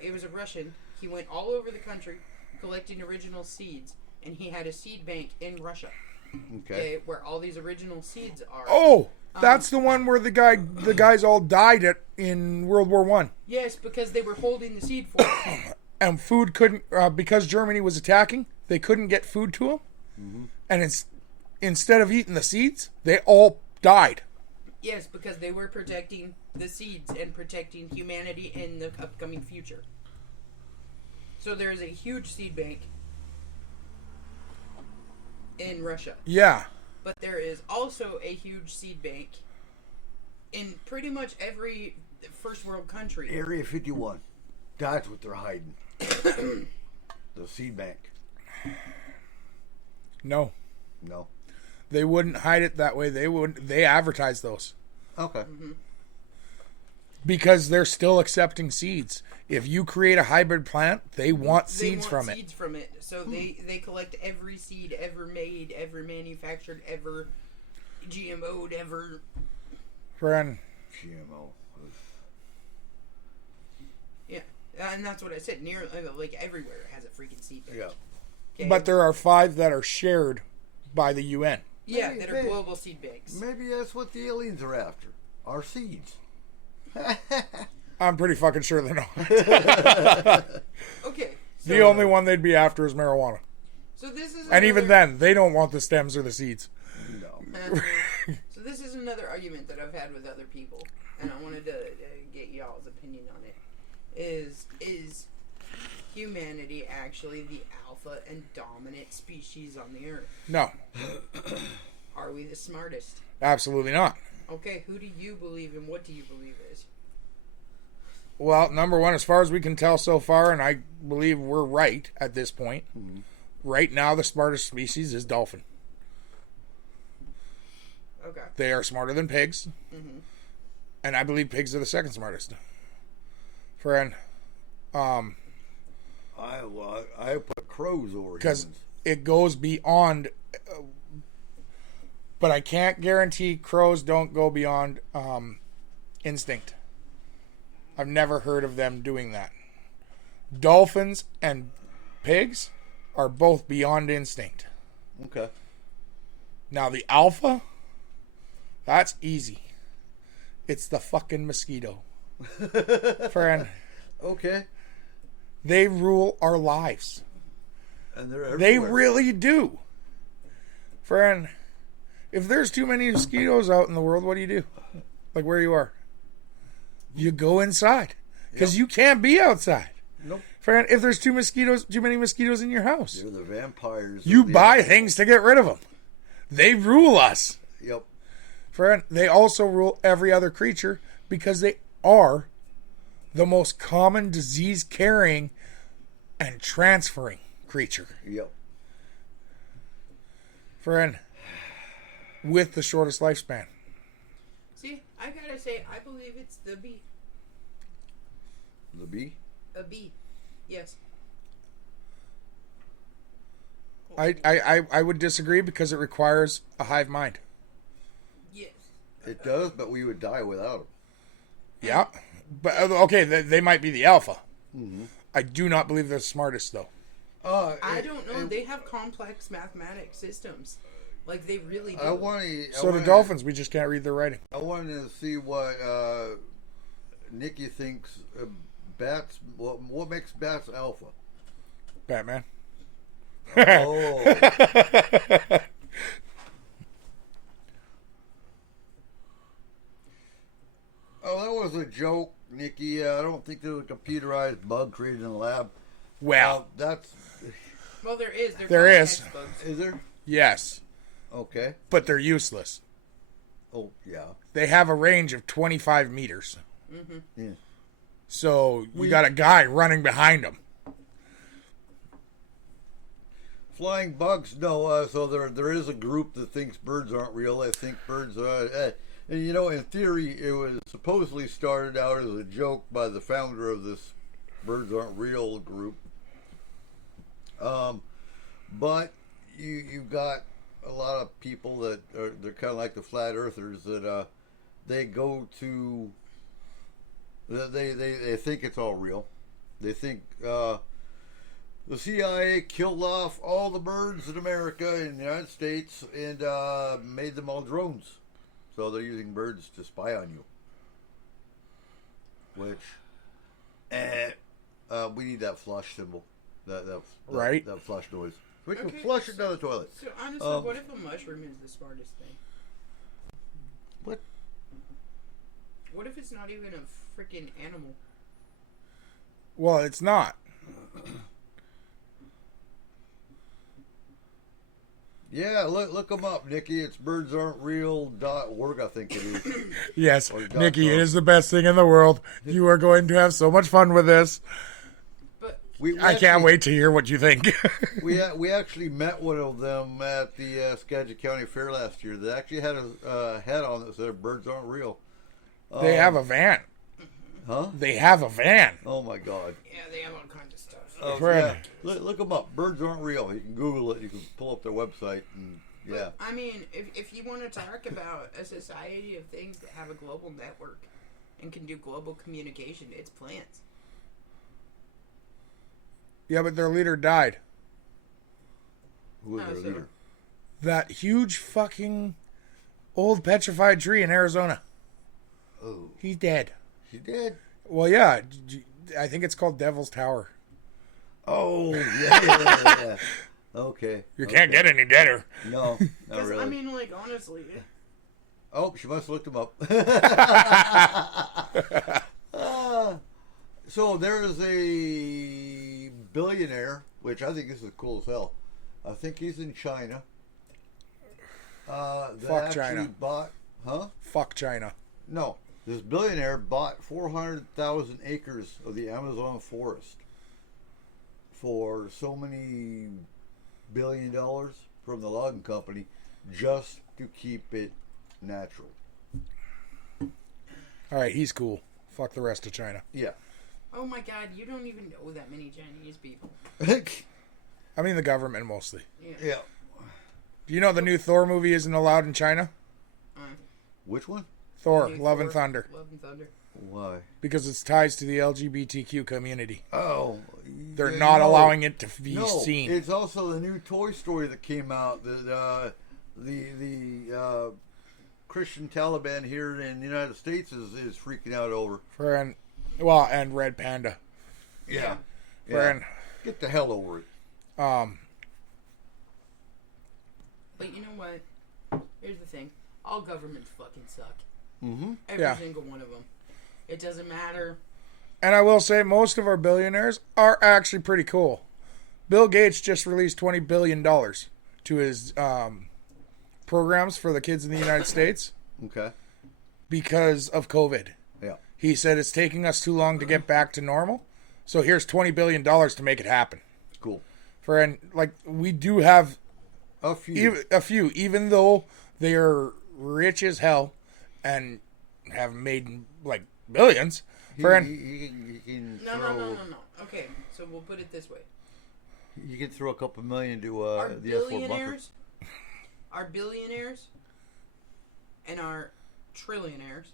It was a Russian. He went all over the country collecting original seeds, and he had a seed bank in Russia. Okay. Where all these original seeds are. Oh, that's the one where the guys all died in World War One. Yes, because they were holding the seed for him. And food couldn't, because Germany was attacking, they couldn't get food to them. Mm-hmm. And instead of eating the seeds, they all died. Yes, because they were protecting the seeds and protecting humanity in the upcoming future. So there is a huge seed bank in Russia. Yeah. But there is also a huge seed bank in pretty much every first world country. Area 51. That's what they're hiding. The seed bank. No. No. They wouldn't hide it that way. They advertise those. Okay. Because they're still accepting seeds. If you create a hybrid plant, they want seeds from it. Seeds from it. So they collect every seed ever made, ever manufactured, ever GMO'd, ever. Friend, GMO. Yeah, and that's what I said. Like everywhere has a freaking seed bank. Yeah. Okay? but there are 5 that are shared by the UN. Yeah, Maybe- that are maybe- global seed banks. Maybe that's what the aliens are after. Our seeds. I'm pretty fucking sure they're not. Okay. So, The only one they'd be after is marijuana. So this is. And even another- then, they don't want the stems or the seeds. No. So this is another argument that I've had with other people, and I wanted to get y'all's opinion on it. Is humanity actually the alpha and dominant species on the earth? No, Are we the smartest? absolutely not. Okay, who do you believe and what do you believe is? Well, number one, as far as we can tell so far, and I believe we're right at this point, right now the smartest species is dolphin. Okay. They are smarter than pigs. And I believe pigs are the second smartest. Friend, I put crows over because humans. it goes beyond, but I can't guarantee crows don't go beyond instinct. I've never heard of them doing that. Dolphins and pigs are both beyond instinct. Okay. Now the alpha, that's easy. It's the fucking mosquito. Friend, Okay. they rule our lives. And they're They everywhere. really do. Friend, if there's too many mosquitoes out in the world, what do you do? Like where you are? You go inside. Because you can't be outside. Nope. Friend, if there's too many mosquitoes in your house, They're the vampires. you of the buy animals. things to get rid of them. They rule us. Yep. Friend, they also rule every other creature because they are the most common disease carrying and transferring creature. Yep. Friend, with the shortest lifespan. See, I gotta say, I believe it's the bee. The bee. A bee. Yes. I would disagree because it requires a hive mind. Yes. It does, but we would die without them. Yeah. But, okay, they might be the alpha. I do not believe they're the smartest, though. I don't know. They have complex mathematic systems. Like, they really do. I want to. So do dolphins. We just can't read their writing. I wanted to see what Nikki thinks bats. What makes bats alpha? Batman. Oh. Oh, that was a joke, Nikki. I don't think there was a computerized bug created in the lab. Well, That's. Well, there is. They're There called is. hex bugs. Is there? yes, Okay. but they're useless. Oh, yeah. They have a range of 25 meters. Yeah. So you got a guy running behind them. Flying bugs, no. So there is a group that thinks birds aren't real. They think birds are. And you know, in theory, it was supposedly started out as a joke by the founder of this "Birds Aren't Real" group. But you've got a lot of people that they're kind of like the flat earthers that they go to. They think it's all real. They think the CIA killed off all the birds in America in the United States and made them all drones. So they're using birds to spy on you. Which, we need that flush symbol, that Right. that flush noise. We can Okay, flush it down the toilet. So honestly, what if a mushroom is the smartest thing? What? What if it's not even a freaking animal? Well, it's not. Yeah, look them up, Nikki. It's birdsaren'treal.org, I think it is. Yes, Or Nikki, it .com. is the best thing in the world. You are going to have so much fun with this. But We I can't actually- wait to hear what you think. We actually met one of them at the Skagit County Fair last year. They actually had a hat on that said "Birds aren't real." They have a van. Huh? They have a van. Oh my God! yeah, they have all kinds of stuff. Friend. Yeah. Look them up. Birds aren't real. You can Google it. You can pull up their website and yeah. I mean, if you want to talk about a society of things that have a global network and can do global communication, it's plants. Yeah, but their leader died. Who is Oh, their so- leader? That huge fucking old petrified tree in Arizona. Oh, He's dead. she did. Well, yeah. I think it's called Devil's Tower. Oh yeah. Okay. You can't get any deader. No, not Because really. I mean, like honestly, Oh, she must have looked him up. So there is a billionaire, which I think this is cool as hell. I think he's in China. That Fuck actually China. bought, huh? Fuck China. No, this billionaire bought 400,000 acres of the Amazon forest for so many $1 billion from the logging company just to keep it natural. All right, he's cool. Fuck the rest of China. Yeah. oh my God, you don't even know that many Chinese people. I mean, the government mostly. Yeah. Do you know the new Thor movie isn't allowed in China? Which one? Thor, New Love and Thor, Thunder. Love and Thunder. Why? Because it's ties to the LGBTQ community. Oh, They're yeah, not no. allowing it to be No, seen. it's also the new Toy Story that came out. That the Christian Taliban here in the United States is freaking out over. And Red Panda. Yeah. Friend. Get the hell over it. But you know what? Here's the thing: all governments fucking suck. Mm-hmm. Every Yeah. single one of them. It doesn't matter. And I will say most of our billionaires are actually pretty cool. Bill Gates just released $20 billion to his programs for the kids in the United States Okay. because of COVID. Yeah. He said it's taking us too long to get back to normal. So here's $20 billion to make it happen. Cool. We do have A few. a few, even though they are rich as hell and have made like billions. He can No, throw, no. Okay, so we'll put it this way: You can throw a couple million to our the S4 bunker. billionaires, and our trillionaires,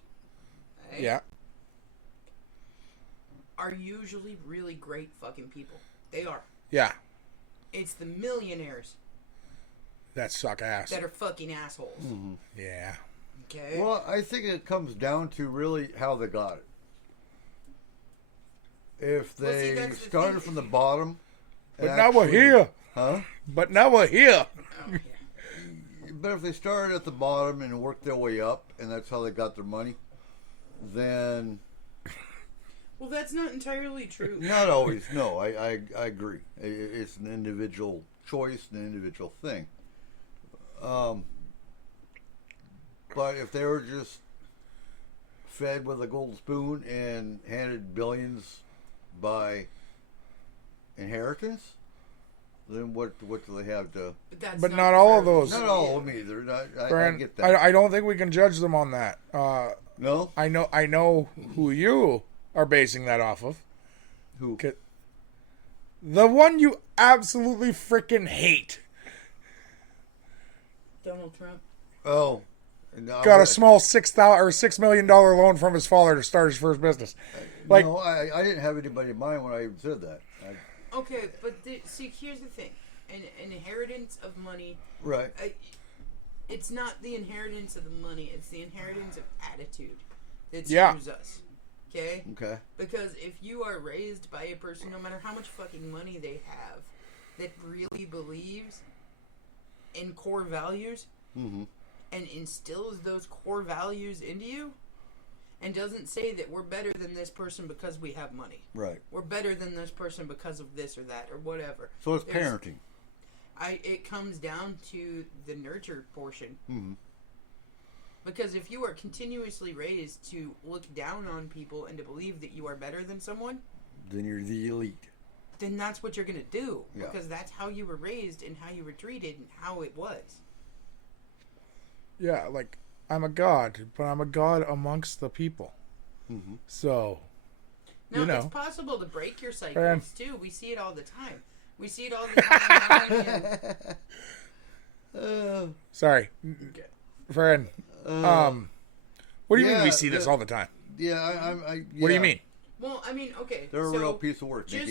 okay, Yeah. are usually really great fucking people. They are. Yeah. It's the millionaires That suck ass. that are fucking assholes. Yeah. Okay. Well, I think it comes down to really how they got it. if Well, see, they that's the started thing. from the bottom. But now we're here. Huh? But now we're here. Oh, yeah. But if they started at the bottom and worked their way up, and that's how they got their money, then Well, that's not entirely true. not always. No, I agree. It's an individual choice, an individual thing. But if they were just fed with a gold spoon and handed billions by inheritance, then what do they have to? That's But not all of entirely those. true. Not all of them either. I Brian, get that. I don't think we can judge them on that. No? I know who you are basing that off of. Who? The one you absolutely freaking hate. Donald Trump. Oh. No, Got a small $6 million loan from his father to start his first business. Like, no, I didn't have anybody in mind when I said that. Okay, but see, here's the thing: an inheritance of money. Right. It's not the inheritance of the money; it's the inheritance of attitude that Yeah. screws us. Okay. Okay. Because if you are raised by a person, no matter how much fucking money they have, that really believes in core values Mm-hmm. and instills those core values into you, and doesn't say that we're better than this person because we have money. Right. We're better than this person because of this or that or whatever. So it's There's- parenting. It comes down to the nurture portion. Mm-hmm. Because if you are continuously raised to look down on people and to believe that you are better than someone, Then you're the elite. then that's what you're going to do. Yeah. Because that's how you were raised and how you were treated and how it was. yeah, like, I'm a god, but I'm a god amongst the people. Mm-hmm. So, Now, you know. it's possible to break your cycles, And- too. We see it all the time. We see it all the time. sorry. Friend, what do you mean yeah, we see this all the time? Yeah, I What do you mean? Well, I mean, okay. They're so a real piece of work, Nikki.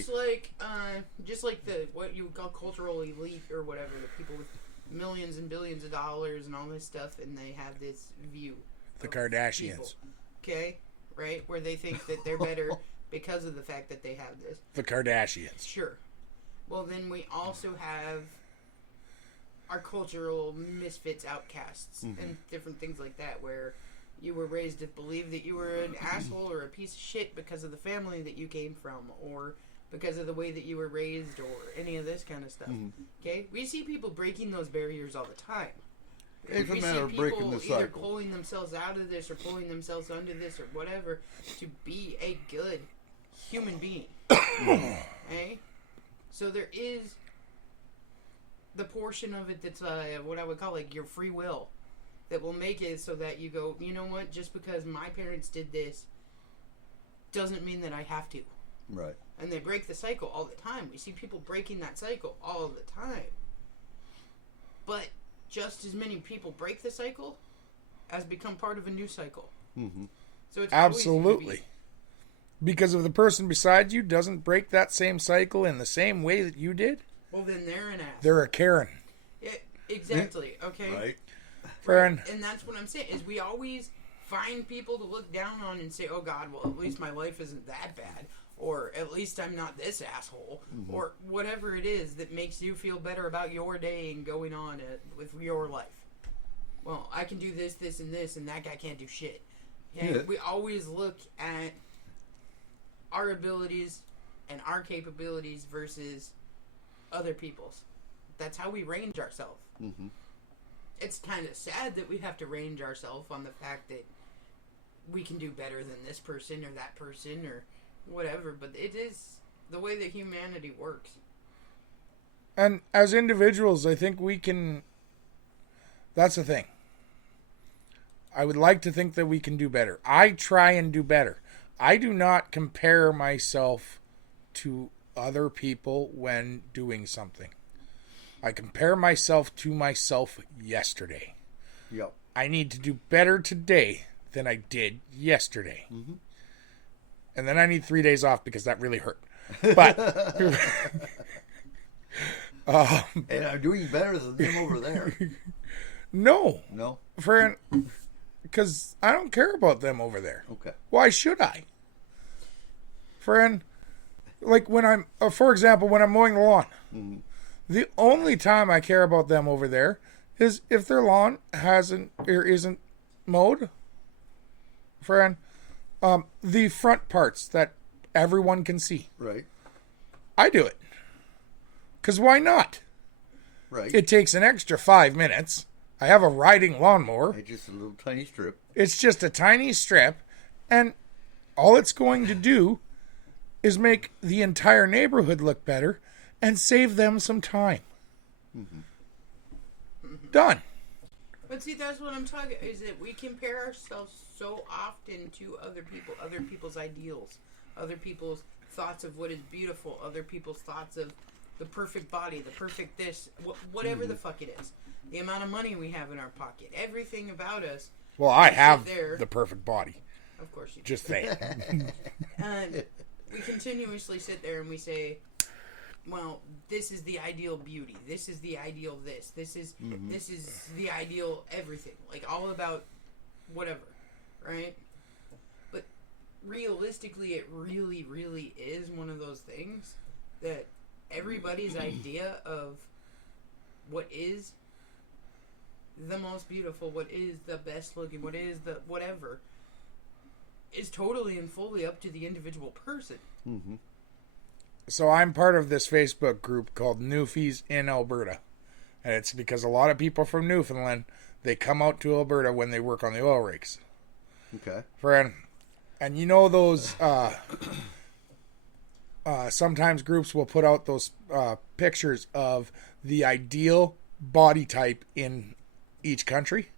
just like the what you would call cultural elite or whatever, the people with millions and billions of dollars and all this stuff, and they have this view. The of Kardashians. people, okay, right, where they think that they're better because of the fact that they have this. The Kardashians. Sure. Well, then we also have our cultural misfits, outcasts, and different things like that, where you were raised to believe that you were an asshole or a piece of shit because of the family that you came from, or because of the way that you were raised, or any of this kind of stuff. Okay? We see people breaking those barriers all the time. It's a We matter see of breaking people the either cycle. pulling themselves out of this or pulling themselves under this or whatever to be a good human being. Okay? So there is the portion of it that's what I would call like your free will that will make it so that you go, you know what, just because my parents did this doesn't mean that I have to. Right. And they break the cycle all the time. We see people breaking that cycle all the time. But just as many people break the cycle as become part of a new cycle. Mm-hmm. So it's always gonna Absolutely. Because if the person beside you doesn't break that same cycle in the same way that you did, well, then they're an ass. they're a Karen. Yeah, exactly. Okay. Right. Friend, And that's what I'm saying is we always find people to look down on and say, "Oh God, well at least my life isn't that bad," or "At least I'm not this asshole," or whatever it is that makes you feel better about your day and going on with your life. Well, I can do this, this, and this, and that guy can't do shit. And Yeah. we always look at our abilities and our capabilities versus other people's. That's how we range ourselves. Mm-hmm. It's kind of sad that we have to range ourselves on the fact that we can do better than this person or that person or whatever, but it is the way that humanity works. and as individuals, I think we can. That's the thing. I would like to think that we can do better. I try and do better. I do not compare myself to other people when doing something. I compare myself to myself yesterday. Yep. I need to do better today than I did yesterday. Mm-hmm. And then I need 3 days off because that really hurt. But And I'm doing better than them over there. no, No? friend, because I don't care about them over there. Okay. Why should I? Friend, like when I'm, for example, when I'm mowing the lawn, the only time I care about them over there is if their lawn hasn't or isn't mowed. Friend, the front parts that everyone can see. Right. I do it. Because why not? Right. It takes an extra 5 minutes. I have a riding lawnmower. It's just a little tiny strip. It's just a tiny strip. And all it's going to do is make the entire neighborhood look better and save them some time. Done. But see, that's what I'm talking. Is that we compare ourselves so often to other people's ideals, other people's thoughts of what is beautiful, other people's thoughts of the perfect body, the perfect this, whatever the fuck it is. The amount of money we have in our pocket, everything about us. Well, I have there. the perfect body. Of course you do. Just saying. And we continuously sit there and we say, well, this is the ideal beauty. This is the ideal this. This is the ideal everything. Like all about whatever, right? But realistically, it really, really is one of those things that everybody's idea of what is the most beautiful, what is the best looking, what is the whatever, is totally and fully up to the individual person. So I'm part of this Facebook group called Newfies in Alberta. And it's because a lot of people from Newfoundland, they come out to Alberta when they work on the oil rigs. Okay. Friend, and you know those, sometimes groups will put out those pictures of the ideal body type in each country.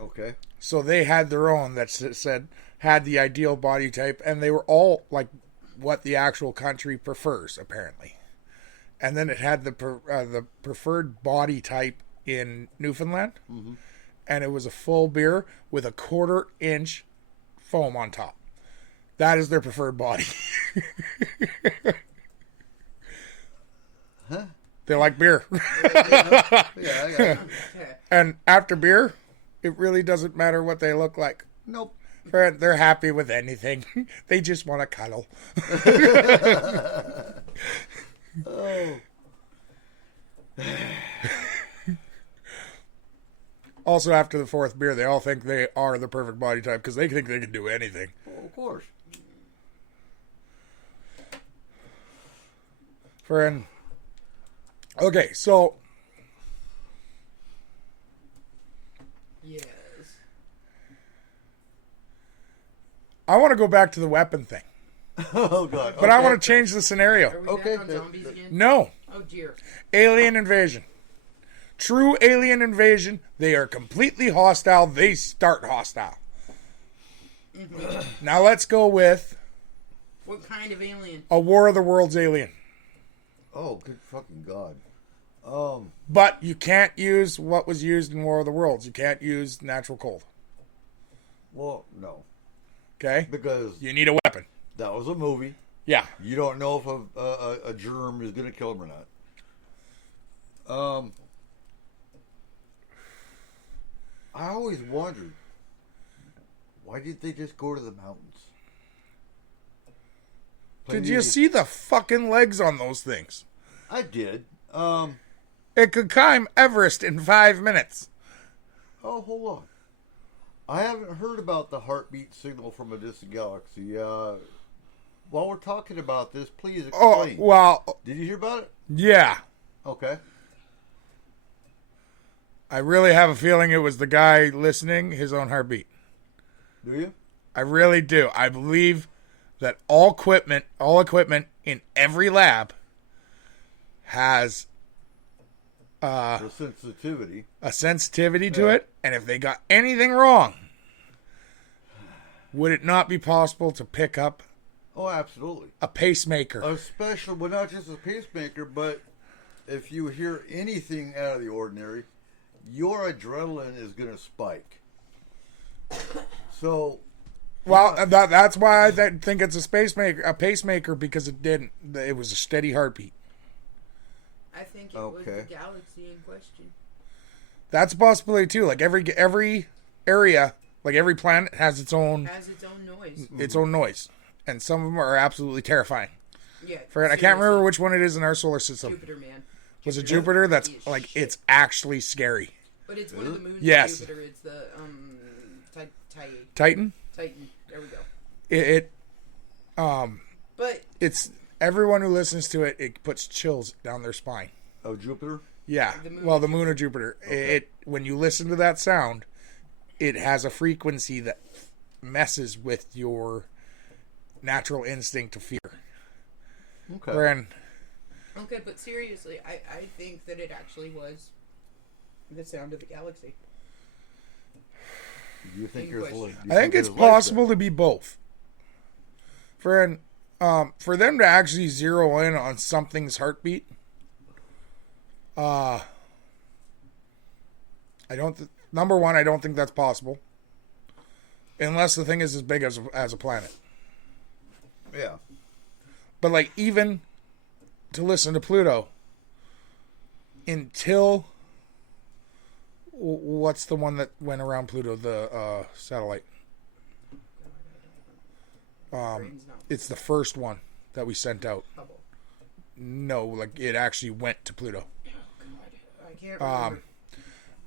Okay. So they had their own that said, had the ideal body type, and they were all like what the actual country prefers, apparently. And then it had the preferred body type in Newfoundland, and it was a full beer with a 1/4 inch foam on top. That is their preferred body. Huh? They like beer. Yeah, I got it. And after beer, it really doesn't matter what they look like. Nope. They're happy with anything. They just want to cuddle. Oh. Also, after the 4th beer, they all think they are the perfect body type because they think they can do anything. Well, of course. Friend. Okay, so Yes. I want to go back to the weapon thing, Oh, God. but I want to change the scenario. Are we Okay, back on zombies again? No, Oh dear. alien invasion. True alien invasion. They are completely hostile. They start hostile. Now let's go with What kind of alien? a War of the Worlds alien. Oh, good fucking God. But you can't use what was used in War of the Worlds. You can't use natural cold. Well, no. Okay? Because You need a weapon. that was a movie. Yeah. You don't know if a germ is going to kill him or not. I always wondered, why did they just go to the mountains? Did you see the fucking legs on those things? I did. It could climb Everest in 5 minutes. Oh, hold on. I haven't heard about the heartbeat signal from a distant galaxy. While we're talking about this, please Oh, explain. well, Did you hear about it? yeah. Okay. I really have a feeling it was the guy listening his own heartbeat. Do you? I really do. I believe that all equipment in every lab has The sensitivity. a sensitivity to it, and if they got anything wrong, would it not be possible to pick up Oh, absolutely. a pacemaker? Especially, well, not just a pacemaker, but if you hear anything out of the ordinary, your adrenaline is going to spike. So, Well, that's why I think it's a pacemaker, because it didn't. It was a steady heartbeat. I think it was Okay. the galaxy in question. That's a possibility too. Like every area, like every planet has its own Has its own noise. noise, and some of them are absolutely terrifying. Yeah. Fred, I can't remember which one it is in our solar system. Jupiter, man. Was it Jupiter? That's is like, shit. it's actually scary. But it's one of the moons Yes. of Jupiter. It's the Titan? Titan. There we go. But It's everyone who listens to it, it puts chills down their spine. Oh, Jupiter? Yeah. The moon Well, of the moon of Jupiter. It when you listen to that sound, it has a frequency that messes with your natural instinct to fear. Okay. Wherein, okay, but seriously, I think that it actually was the sound of the galaxy. Do you think Good there's question. do you I think it's there's life possible to be both. For them to actually zero in on something's heartbeat, I don't. Number one, I don't think that's possible, unless the thing is as big as a planet. there? Yeah. But like even to listen to Pluto, until what's the one that went around Pluto, the satellite? Brain's not It's the first one that we sent out. bubble. No, like it actually went to Pluto. Oh God, I can't remember.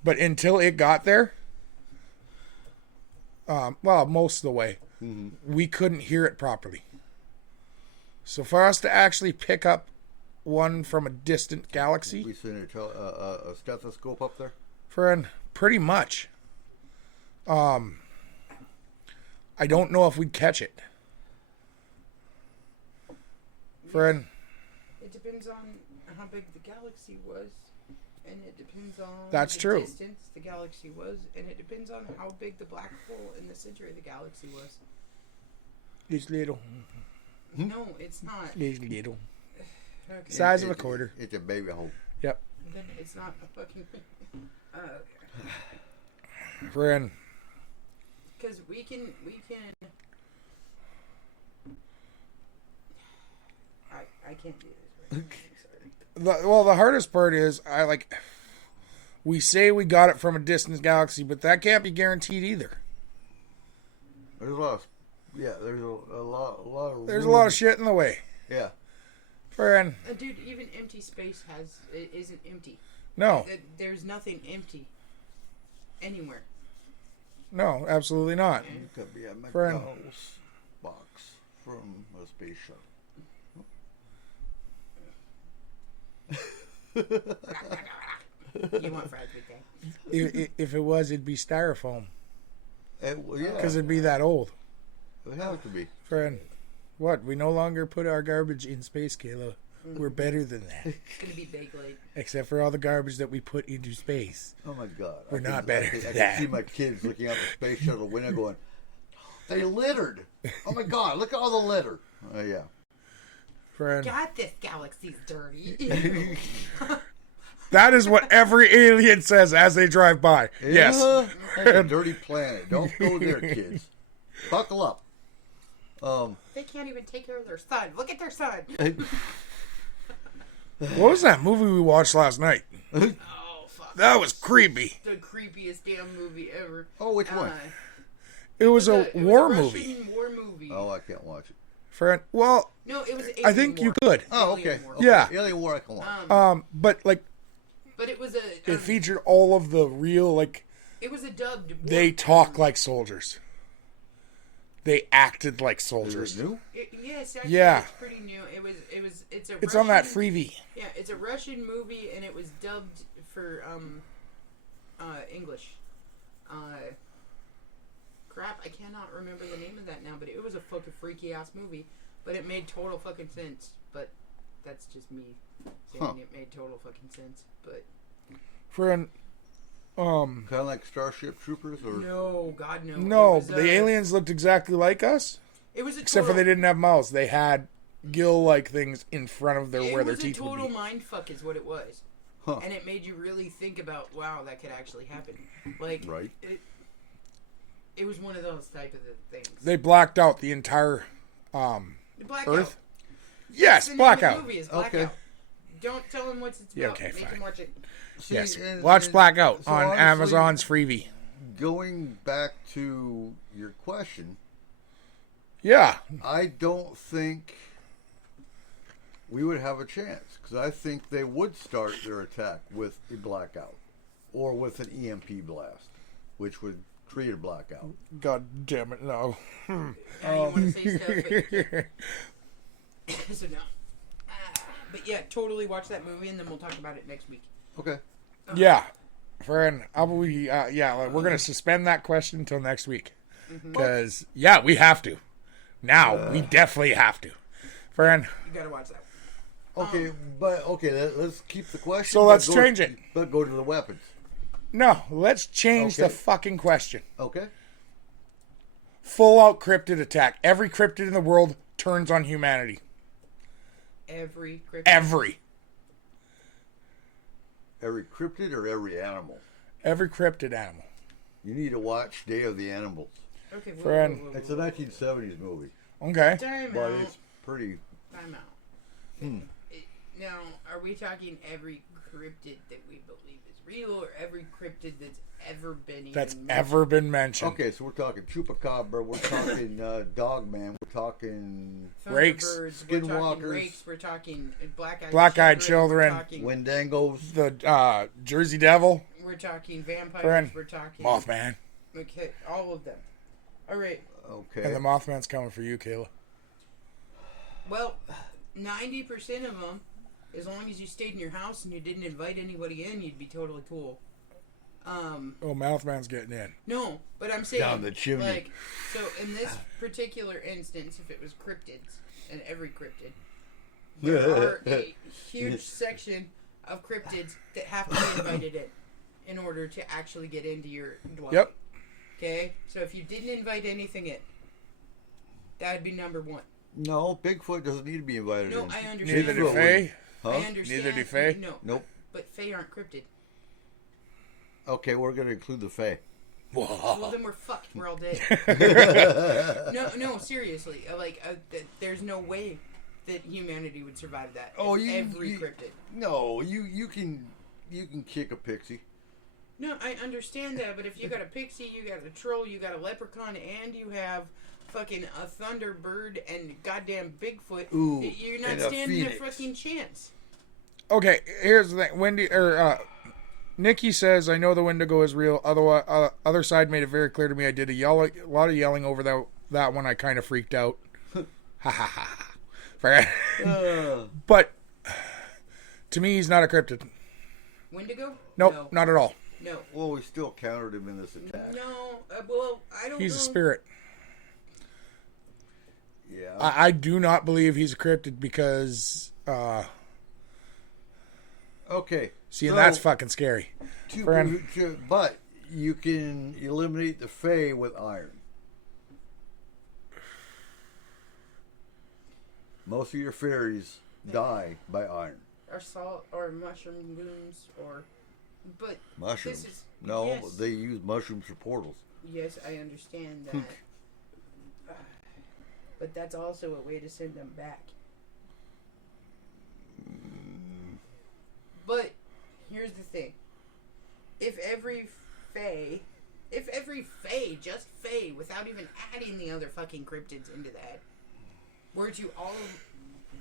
But until it got there, well, most of the way, we couldn't hear it properly. So for us to actually pick up one from a distant galaxy, We seen a stethoscope up there? friend, pretty much. I don't know if we'd catch it. Friend, It depends on how big the galaxy was, and it depends on That's the true. distance the galaxy was, and it depends on how big the black hole in the center of the galaxy was. it's little. No, it's not. It's little. Okay. Size of a quarter. It's a baby hole. Yep. Then it's not a fucking. Friend, Because we can. I can't do this right now. I'm sorry. the hardest part is we say we got it from a distant galaxy, but that can't be guaranteed either. There's a lot of, there's a lot of There's a lot of shit in the way. Yeah. Friend, Dude, even empty space isn't empty. no, There's nothing empty anywhere. no, absolutely not. It could be a Friend. McDonald's box from a space shuttle. You want fries with that? If it was, it'd be styrofoam Yeah. because it'd be that old. It would have to be. Friend, what? We no longer put our garbage in space, Kayla. We're better than that. It's gonna be Beyblade. Except for all the garbage that we put into space. Oh my God. We're not I better can, than I that. can see my kids looking out the space shuttle window going, they littered. Oh my God, look at all the litter. Oh, yeah. Friend, God, this galaxy's dirty. that is what every alien says as they drive by. Yes. That's a dirty planet. Don't go there, kids. Buckle up. They can't even take care of their son. Look at their son. What was that movie we watched last night? Oh, fuck. That was creepy. The creepiest damn movie ever. Oh, which one? It was a It was war Russian movie. war movie. Oh, I can't watch it. Friend, well, No, it was Alien I think you War. could. Oh, Alien okay. War. Okay. Yeah. Alien War I can watch. But like But it was a. it featured all of the real like It was a dubbed. they talk like soldiers. They acted like Is soldiers. it new? Yes, actually, Yeah. it's pretty new. It's a. It's on that Russian- freebie. Yeah, it's a Russian movie, and it was dubbed for English. Crap, I cannot remember the name of that now, but it was a fucking freaky ass movie. But it made total fucking sense. But that's just me saying it made total fucking sense. But Friend, Kind of like Starship Troopers, or no, God no. no, It was, the aliens looked exactly like us, It was a except for total, they didn't have mouths. They had gill-like things in front of their where their It teeth was a total would be. mind fuck, is what it was. Huh. And it made you really think about, wow, that could actually happen. Like, Right. It was one of those type of things. They blacked out the entire Blackout. Earth. Yes, The name of blackout. The movie is Blackout. Okay. Don't tell him what it's about. Yeah, okay, Make fine. him watch it. See, Yes, and- watch and Blackout so on honestly, Amazon's freebie. Going back to your question, Yeah, I don't think we would have a chance because I think they would start their attack with a blackout or with an EMP blast, which would create a blackout. God damn it, no. Now you want to say stuff, but so no. But yeah, totally watch that movie, and then we'll talk about it next week. Okay. Yeah. Friend, we're going to suspend that question until next week. Because, we have to. Now, we definitely have to. Friend. You gotta watch that. Okay, let's keep the question. So let's change it. But go to the weapons. No, let's change the fucking question. Okay. Full out cryptid attack. Every cryptid in the world turns on humanity. Every cryptid. Every cryptid or every animal? Every cryptid animal. You need to watch Day of the Animals. Okay, Friend. It's a 1970s movie, Okay. Time but out. it's pretty. Time out. Now, are we talking every cryptid that we believe is real, or every cryptid that's ever been even That's mentioned? ever been mentioned. Okay, so we're talking chupacabra, we're talking dogman, we're talking Rakes. Thunderbirds, we're talking Skinwalkers. rakes, we're talking Black-eyed children. we're talking, Wendangos. The Jersey Devil. we're talking vampires, Friend. we're talking Mothman. Okay, all of them. All right. Okay. And the Mothman's coming for you, Kayla. Well, 90% of them, as long as you stayed in your house and you didn't invite anybody in, you'd be totally cool. Oh, Mothman's getting in. No, but I'm saying Down the chimney. Like, so in this particular instance, if it was cryptids and every cryptid, there are a huge section of cryptids that have to be invited in order to actually get into your dwelling. Yep. Okay, so if you didn't invite anything in, that would be number one. No, Bigfoot doesn't need to be invited No, in. I understand. Neither do Faye. Huh? I understand. Neither do Fae? No. Nope. But Fae aren't cryptid. Okay, we're going to include the Fae. Well, then we're fucked. We're all dead. No, seriously. There's no way that humanity would survive that. Oh, every cryptid. No, you can kick a pixie. No, I understand that, but if you got a pixie, you got a troll, you got a leprechaun, and you have fucking a thunderbird and goddamn Bigfoot, Ooh, you're not and a standing a phoenix. fucking chance. Okay, here's the thing. Nikki says, I know the Wendigo is real. Other side made it very clear to me. I did a lot of yelling over that one. I kind of freaked out. Ha ha ha. But to me, he's not a cryptid. Wendigo? Nope, No. not at all. No. Well, we still countered him in this attack. No, well, I don't He's know. a spirit. Yeah. I do not believe he's a cryptid because, Okay. see, so, that's fucking scary. Friend. But you can eliminate the Fae with iron. Most of your fairies die by iron. Or salt, or mushroom goons, or... But Mushrooms. this is... No, yes, they use mushrooms for portals. Yes, I understand that. But that's also a way to send them back. But here's the thing. If every Fae, just Fae, without even adding the other fucking cryptids into that, were to all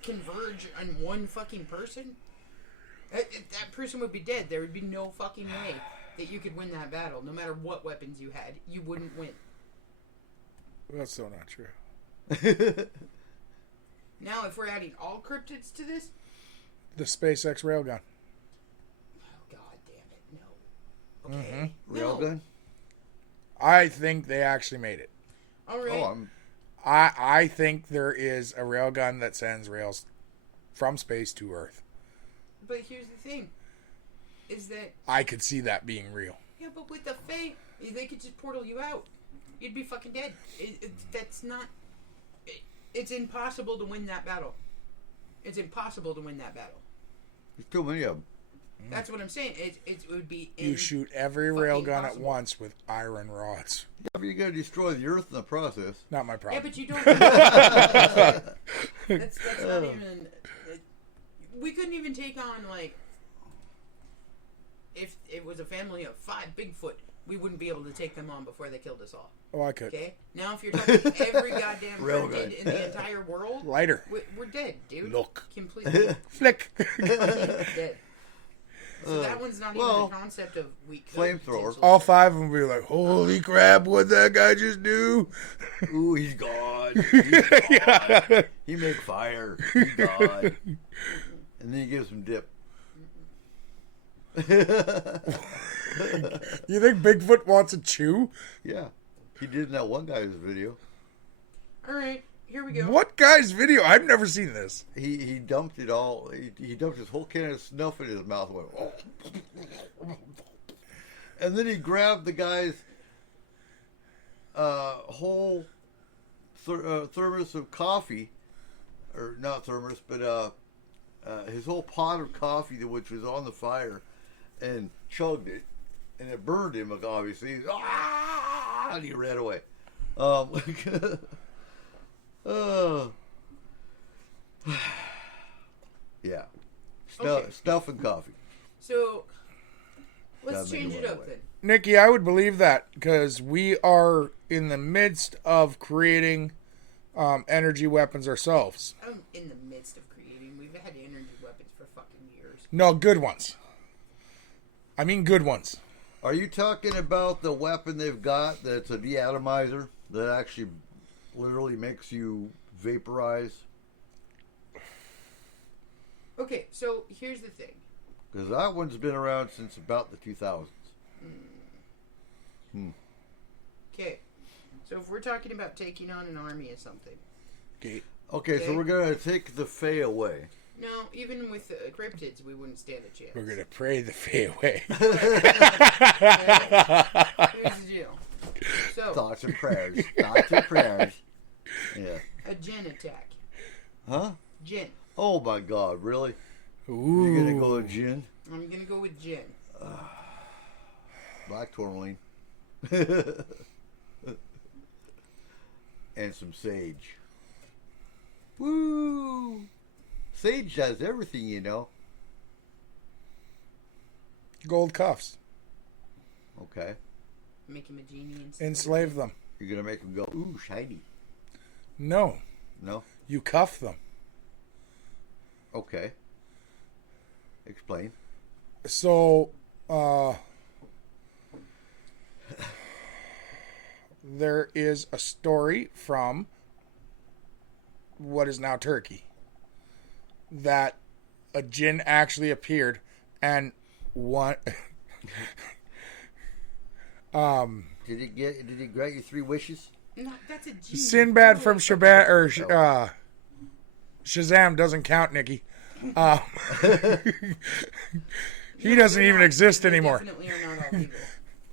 converge on one fucking person, that person would be dead. There would be no fucking way that you could win that battle. No matter what weapons you had, you wouldn't win. That's still not true. Now, if we're adding all cryptids to this, The SpaceX railgun. oh god damn it, no. Okay, Railgun? I think they actually made it. All right. Oh, I think there is a railgun that sends rails from space to Earth. But here's the thing, is that I could see that being real. yeah, but with the Fae, they could just portal you out. You'd be fucking dead. That's not. It's impossible to win that battle. It's impossible to win that battle. there's too many of them. That's what I'm saying. It would be. You shoot every fucking railgun at possible. once with iron rods. Yeah, but you got to destroy the Earth in the process. Not my Yeah, problem. but you don't. that's not even. We couldn't even take on, like, if it was a family of 5 Bigfoot. we wouldn't be able to take them on before they killed us all. Oh, I could. Okay? Now, if you're talking every goddamn Real cryptid good. in the entire world, Lighter. we're dead, dude. Look. Completely Flick. dead. So that one's not even well, a concept of we could flamethrower. potentially- All 5 of them would be like, holy crap, what'd that guy just do? Ooh, he's gone. He's gone. He make fire. He's gone. And then he gives him dip. You think Bigfoot wants a chew? Yeah. He did in that one guy's video. All right, here we go. What guy's video? I've never seen this. He dumped it all. He dumped his whole can of snuff in his mouth. And went, oh. And then he grabbed the guy's whole thermos of coffee, or not thermos, but his whole pot of coffee, which was on the fire, and chugged it, and it burned him. Obviously, and he ran away. Yeah, Okay. stuff and coffee. So let's Gotta make change it it one up way. then. Nikki, I would believe that because we are in the midst of creating energy weapons ourselves. I'm in the midst of creating. We've had energy weapons for fucking years. No, good ones. I mean good ones. Are you talking about the weapon they've got that's a deatomizer that actually literally makes you vaporize? Okay, so here's the thing. Because that one's been around since about the 2000s. Okay, so if we're talking about taking on an army of something, Okay. Okay, so Okay. we're going to take the Fae away. no, even with cryptids, we wouldn't stand a chance. We're going to pray the Fae away. Here's the deal. So, Thoughts and prayers. Thoughts and prayers. Yeah. a Jinn attack. Huh? Jinn. Oh my god, really? Ooh. You're going to go with gin? I'm gonna go with Jinn. Black tourmaline. And some sage. Woo! Sage does everything, you know. Gold cuffs. Okay. Make him a genie and Enslave them. You're going to make them go, ooh, shiny. No. No? You cuff them. Okay. Explain. So, there is a story from what is now Turkey that a jinn actually appeared and one Did he grant you 3 wishes? No, that's a genie. Sinbad from Shazam doesn't count, Nikki. He doesn't even exist They anymore. definitely are not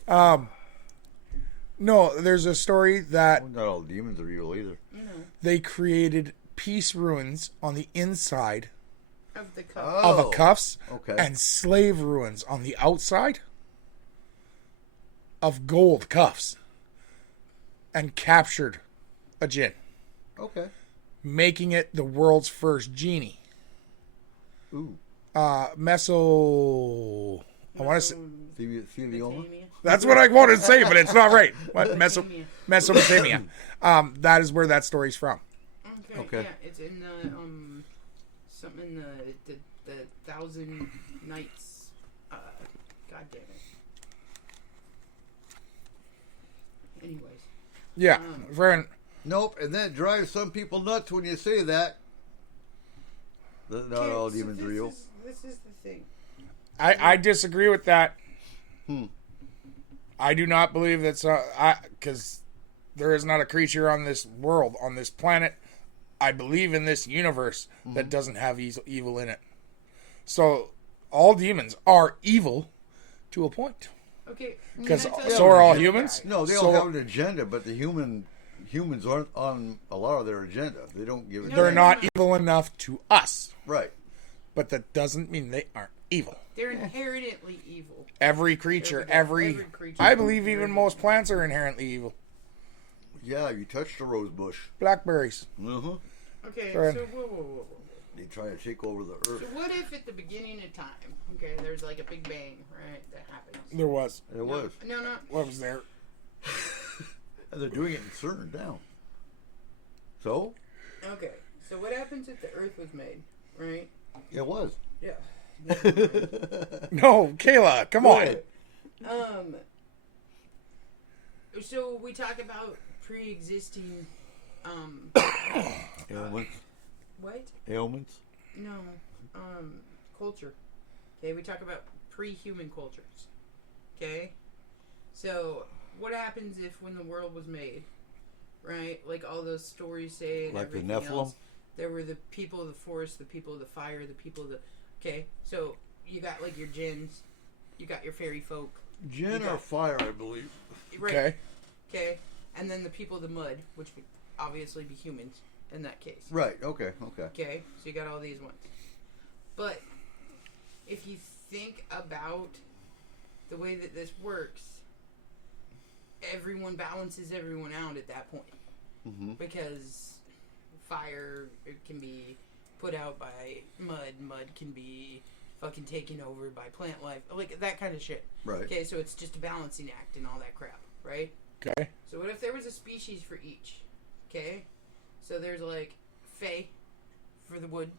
all evil. No, there's a story that Well, not all demons are evil either. they created peace runes on the inside Of the cup. of a cuffs okay. and slave ruins on the outside of gold cuffs and captured a jinn, Okay. making it the world's first genie. Ooh. I want to say Thelioma? that's what I wanted to say, but it's not right. What Mesopotamia? That is where that story's from. Okay. Yeah, it's in the something in the Thousand Nights. God damn it. Anyways, Yeah, friend. Nope, and that drives some people nuts when you say that. That not all so demons are evil. This is the thing. I disagree with that. Hmm. I do not believe that's because there is not a creature on this world, on this planet. I believe in this universe that doesn't have evil in it. So all demons are evil to a point. Okay. Because can I tell so you are all something? humans. No, they So- all have an agenda, but the humans aren't on a lot of their agenda. They don't give it. They're No, not no. evil enough to us, Right. but that doesn't mean they aren't evil. They're inherently evil. Every creature, Every creature. I believe even most plants are inherently evil. Yeah, you touched a rose bush. Blackberries. Uh-huh. Okay, Go ahead. so whoa. They try to take over the So earth. what if at the beginning of time, okay, there's like a big bang, right, that happens? There was. It was. No. What was there? And they're doing it in certain down. So? Okay, so what happens if the earth was made, right? It was. Yeah. No, Kayla, come on. So we talk about pre-existing, Ailments. what? Ailments. No, culture. Okay, we talk about pre-human cultures. Okay, so what happens if when the world was made, right? Like all those stories say, and Like the everything Nephilim? else, there were the people of the forest, the people of the fire, the people of the. Okay, so you got like your jinns, you got your fairy folk, Jinn You got- or fire, I believe. right? Okay. Okay, and then the people of the mud, which would obviously be humans in that case. Right. Okay. Okay. Okay, so you got all these ones. But if you think about the way that this works, everyone balances everyone out at that point. Mm-hmm. Because fire can be put out by mud, mud can be fucking taken over by plant life, like that kind of shit. Right. Okay, so it's just a balancing act and all that crap, right? Okay. So what if there was a species for each? Okay, so there's like Fae for the wood,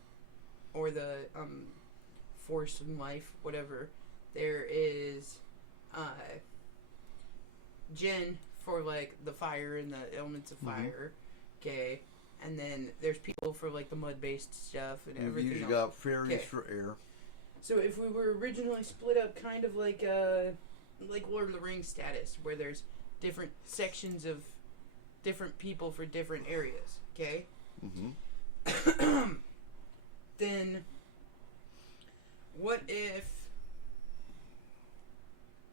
or the force and life, whatever. There is Jinn for like the fire and the elements of fire. Okay, and then there's people for like the mud-based stuff and You've everything usually else. got fairies Okay. for air. So if we were originally split up kind of like Lord of the Rings status, where there's different sections of different people for different areas, okay? Mm-hmm. Then what if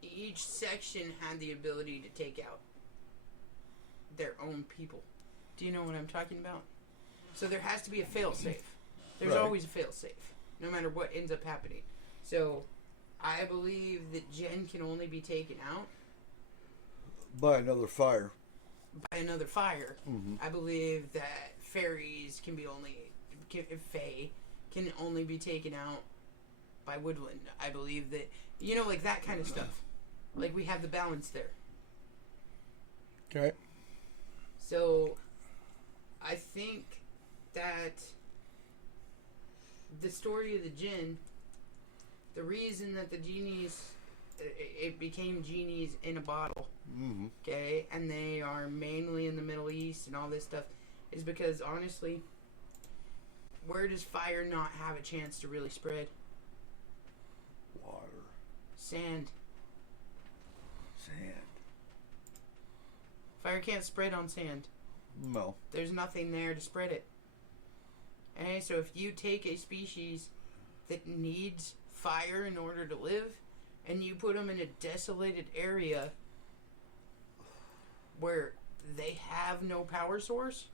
each section had the ability to take out their own people? Do you know what I'm talking about? So there has to be a fail-safe. There's Right. always a fail-safe, no matter what ends up happening. So I believe that Jen can only be taken out By another fire. by another fire. Mm-hmm. I believe that fairies can be Fae can only be taken out by woodland. I believe that, like that kind of stuff. Like we have the balance there. Okay. So I think that the story of the jinn, the reason that the genies, it became genies in a bottle, Mm-hmm. okay, and they are mainly in the Middle East and all this stuff, is because honestly, where does fire not have a chance to really spread? Water. Sand. Sand. Fire can't spread on sand. No. There's nothing there to spread it. Okay, so if you take a species that needs fire in order to live, and you put them in a desolated area where they have no power source,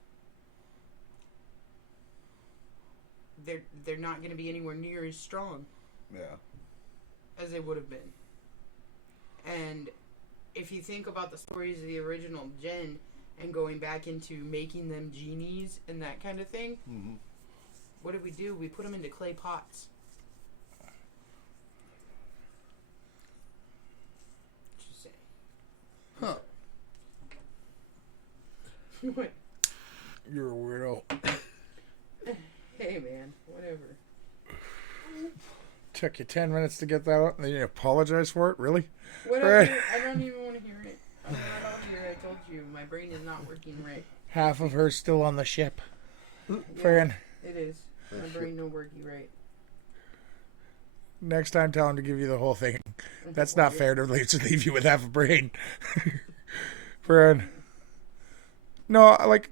they're not going to be anywhere near as strong Yeah. as they would have been. And if you think about the stories of the original Jinn and going back into making them genies and that kind of thing, Mm-hmm. what did we do? We put them into clay pots. Just saying. Huh. What? You're a weirdo. Hey man, whatever. Took you 10 minutes to get that out, and then you apologize for it? Really? Whatever. Right. I don't even want to hear it. I'm not out here. I told you, my brain is not working right. Half of her's still on the ship. Friend, It is. My brain not working right. next time tell him to give you the whole thing. That's not fair to leave you with half a brain. Friend. No, like...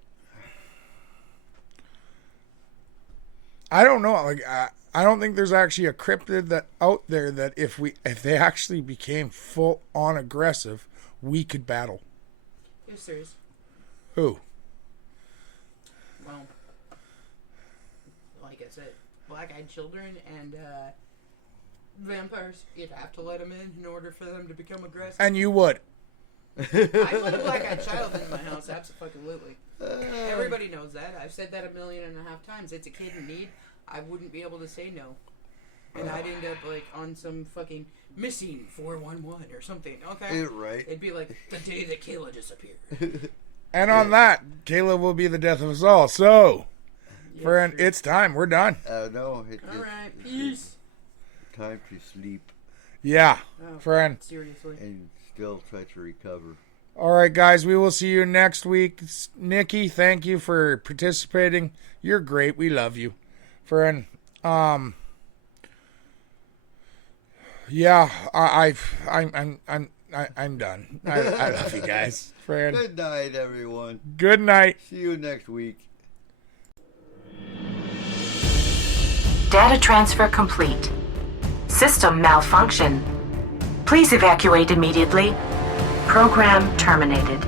I don't know. Like, I don't think there's actually a cryptid that out there that if they actually became full on aggressive, we could battle. Yes, there is. Who? Well, like I said, black-eyed children and vampires. You'd have to let them in order for them to become aggressive. And you would. I let a black-eyed child into my house, absolutely. Everybody knows that. I've said that 1.5 million times. It's a kid in need. I wouldn't be able to say no. And I'd end up like on some fucking missing 411 or something. Okay. Right. It'd be like the day that Kayla disappeared. And on that, Kayla will be the death of us all. So, Yes, friend, sir. it's time. We're done. No. Alright, peace. Time to sleep Yeah, Oh, friend. seriously. and still try to recover. All right, guys, we will see you next week. Nikki, thank you for participating. You're great. We love you, friend. Yeah, I'm done. I love you guys, friend. Good night, everyone. Good night. See you next week. Data transfer complete. System malfunction. Please evacuate immediately. Program terminated.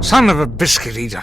Son of a biscuit eater.